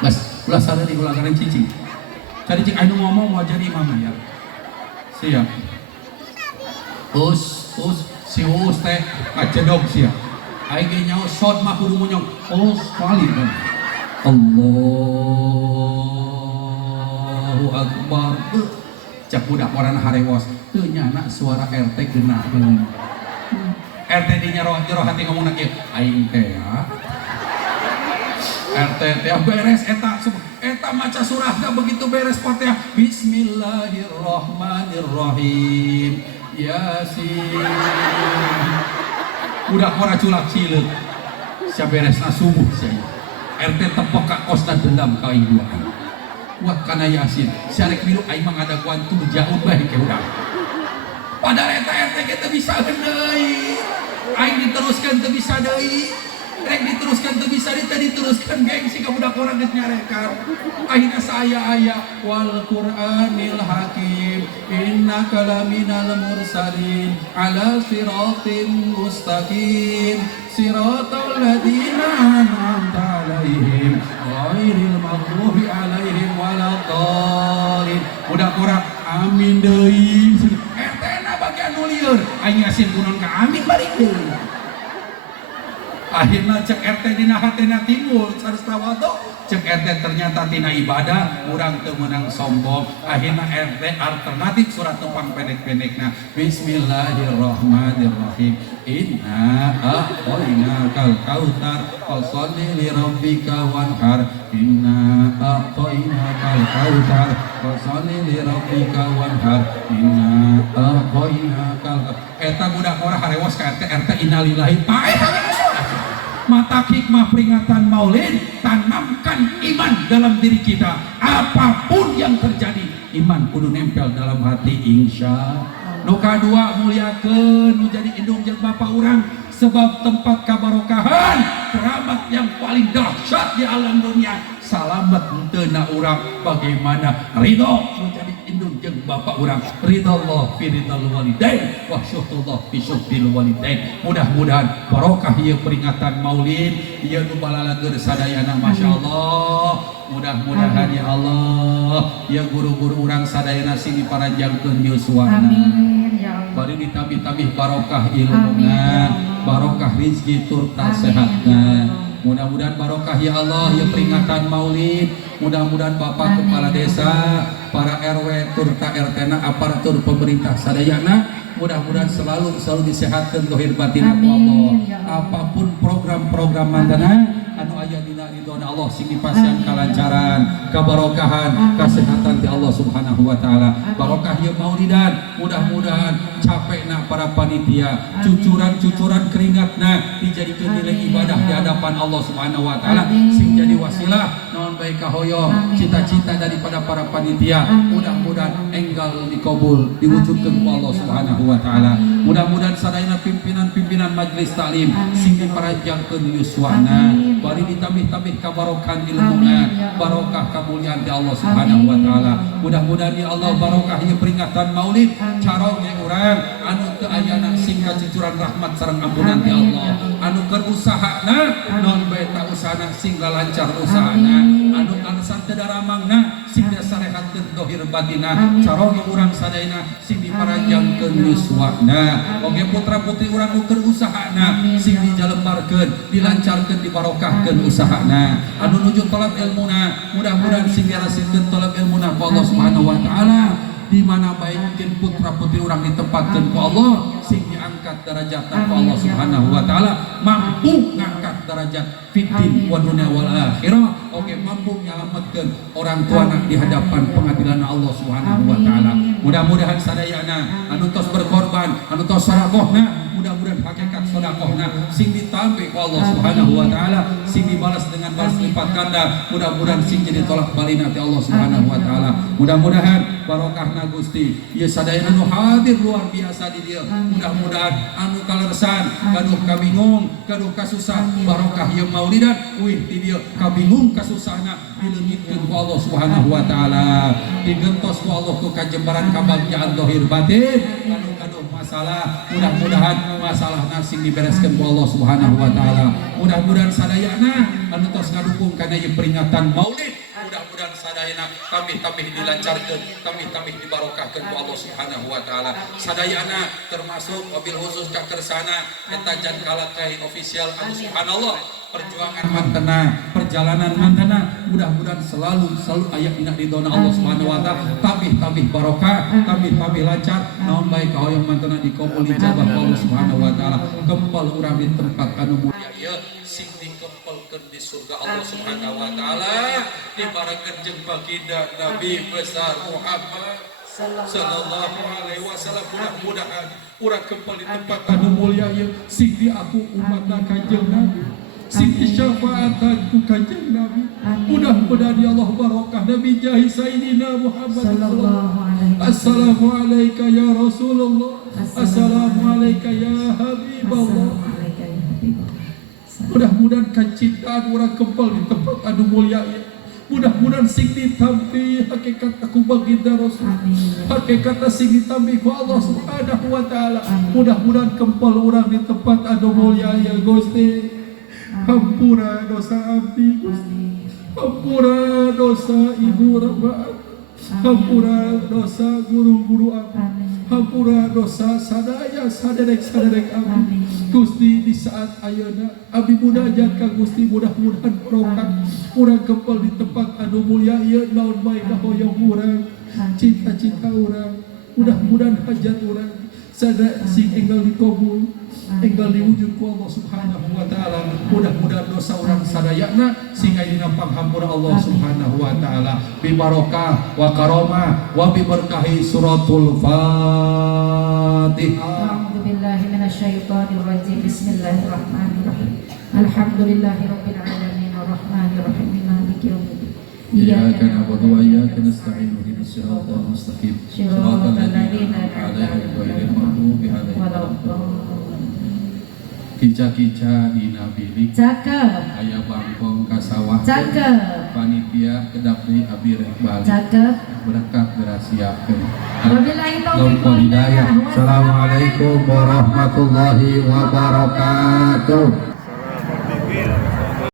Bas, ulah sadar di ulah gareng cicing. Cari cik anu ngomong mau jadi imam ya. Siap. Si us teh acedog siap. Aing ge nyaho sod mah kudu monyong. Valid kan. Allahu Akbar. Cak budak orang harewos teu nyana suara RT geunaheun. RT di jero hati ngomong kieu aing teh ya. RT teh beres eta maca surah da begitu beres Fatihah Bismillahirrahmanirrahim Yasin. Budak ora culak cileuk. Saberesna subuh saya. RT tepok ka kosna dendam ka aing dua. Wah kana Yasin, sarek biru aing mah ngadaguan tuh jauh bae ke urang. Padahal eta RT kita bisa deui. Aing diteruskan teu bisa deui. Rek diteruskan teu bisa diteruskan gengsi ka budak urang geus nyarekan. Akhirnya saya aya wal Qur'anil Hakim innaka laminal mursalin ala siratim mustaqim siratal ladzina an'amta 'alaihim ghairil maghdubi 'alaihim waladdallin. Budak urang amin deui. Eta bagian nu lieur. Aing Yasin kunon ka amin balik deui. Akhirnya cek RT dina hatena timbul sarta wado. Cek RT ternyata tina ibadah urang teu meunang sombong. Akhirnya RT alternatif surat tumpang pendek-pendekna Bismillahirrahmanirrahim inna a'tainakal kautsar fasholli li rabbika wanhar inna a'tainakal kautsar fasholli li rabbika wanhar inna a'tainakal eta budak ora harewos ka RT innalillahi mata hikmah peringatan Maulid, tanamkan iman dalam diri kita. Apapun yang terjadi, iman kudu nempel dalam hati insya. Nu kadua muliakeun nu jadi indung jeung bapa urang sebab tempat kabarokahan keramat yang paling dahsyat di alam dunia. Salamet teuna urang bagaimana ridho menjadi indung jeung bapa urang. Ridallah fi ridal walidain wa syukrullah fi syukril walidain. Mudah-mudahan barokah ieu peringatan Maulid ieu nu balalageur sadayana masyaallah. Mudah-mudahan ya Allah ya guru-guru urang sadayana sing diparanjangkeun yuswana. Amin ya Allah. Bari ditabih-tabih barokah ilmuna, barokah rezeki turta sehatna. Mudah-mudahan barokah ya Allah ya peringatan Maulid. Mudah-mudahan Bapak Kepala Desa, para RW, turta RT-na, aparatur pemerintah sadayana mudah-mudahan selalu disehatkan zahir batin Allah. Apapun program-program mandana anu aya dina ridhona Allah sing dipasihan kalancaran, kabarokahan, kesehatan ti Allah Subhanahu wa taala. Barokah ieu maulidan, mudah-mudahan capekna para panitia, cucuran-cucuran keringatna dijadikeun nilai ibadah di hadapan Allah Subhanahu wa taala sing jadi wasilah naon bae kahoyong cita-cita daripada para panitia. Mudah-mudahan enggal dikabul diwujudkeun ku Allah Subhanahu wa taala. Mudah-mudahan sadayana pimpinan majelis taklim sing diparanjangkeun yuswana bari ditambih-tambih kabarokan ilmuna, barokah kemuliaan di Allah Subhanahu wa taala. Mudah-mudahan ya Allah barokah ieu peringatan Maulid carong ge urang anu teu ayana sing kacucuran rahmat sareng ampunan ti Allah. Anu keur usahana naon bae ta usahana sing lancar usahana, anu alasan teu daramangna sing disarehatkeun zahir batinna. Carong ge urang sadayana sing diparanjangkeun yuswana. Oge putra-putri urang nu keur usahana sing dijalembarkeun, dilancarkeun, dibarokahkeun usahana. Anu nuju talab ilmuna, mudah-mudahan sing dirasikeun talab ilmuna ku Allah Subhanahu wa taala. di mana baik mungkin putra putri orang ditempatkan ku Allah sing diangkat derajat ku Allah Subhanahu wa taala, mampu ngangkat derajat fitin wa dunya wal akhirah. Oke, mampu nyelametkeun orang tuana di hadapan pengadilan Allah Subhanahu wa taala. Mudah-mudahan sadayana anu tos berkorban, anu tos sedekahna, mudah-mudahan hakikat sedekahna sing ditampi ku Allah Subhanahu wa taala, sing dibalas dengan balas lipat ganda. Mudah-mudahan sing jadi tolak balina ti Allah Subhanahu wa taala. Mudah-mudahan barokahna Gusti ieu sadayana nu hadir luar biasa di dieu. Mudah-mudahan anu kalersan, gaduh kabingung, gaduh kasusah, barokah ieu maulidan uih ti dieu kabingung kasusahna dileungitkeun ku Allah Subhanahu wa taala. Digentos ku Allah ku kajembaran kabagjaan zahir batin, gaduh masalah, mudah-mudahan masalahna sing dibereskeun ku Allah Subhanahu wa taala. Mudah-mudahan sadayana anu tos ngadukung kana ieu peringatan Maulid, mudah-mudahan sadayana tamih-tamih dilancarkeun, tamih-tamih dibarokahkeun ku Allah Subhanahu wa taala. Sadayana termasuk wabil khusus ka kersana eta Jankalakay official anu subhanallah perjuangan mantena, perjalanan mantena, mudah-mudahan selalu aya dina ridona Allah Subhanahu wa taala, tamih-tamih barokah, tamih-tamih lancar, naon bae kahoyong mantena dikabul ijabah Allah Subhanahu wa taala. Kempal urang di tempat anu mulia ieu sing dikempelkeun di surga Allah Subhanahu wa taala, dibarengkeun jeung baginda Nabi besar Muhammad sallallahu alaihi wasallam. Mudah-mudahan urang kempel di tempat anu mulia ieu sing diaku umatna Kanjeng Nabi, sing syafaatan ku Kanjeng Nabi. Mudah-mudahan ya Allah barokah Nabi jahi Sayyidina Muhammad sallallahu alaihi wasallam. Assalamu alayka ya Rasulullah, assalamu alayka ya Habibullah. Mudah-mudahan kecintaan orang kempel di tempat anu mulia ieu. Mudah-mudahan sing ditampi hakikat aku baginda Rasul, hakikat sing ditampi ku Allah Subhanahu wa taala. Mudah-mudahan kempel orang di tempat anu mulia ya Gusti. Hampura dosa abdi Gusti, hampura dosa ibu bapak, hampura dosa guru-guru abdi, hampura dosa saderek abdi Gusti. Di saat ayeuna abdi munajat ka Gusti, mudah-mudahan barokah urang kempel di tempat anu mulia ieu, naon bae kahoyong urang, cita-cita urang, mudah-mudahan hajat urang sada sing enggal dikabul, enggal diwujud ku Allah Subhanahu wa taala. Mudah-mudahan dosa urang sadayana sing dina panghampura Allah Subhanahu wa taala bi barokah wa karamah wa bi berkahi suratul Fatihah. A'udzubillahi minasyaitonir rajim. Bismillahirrahmanirrahim. Alhamdulillahirabbil alamin arrahmanir rahim maliki yaumiddin. Iyyaka na'budu wa iyyaka nasta'in ihdinas siratal mustaqim siratal ladzina an'amta 'alaihim ghairil maghdubi 'alaihim waladdallin. Kica-kica dina bilik Cakep. aya bangkong ka sawah, Cakep. panitia kedap deui abi rek balik, Cakep. berkat berasiakeun. Wabillahi taufiq wal hidayah. Assalamualaikum warahmatullahi wabarakatuh.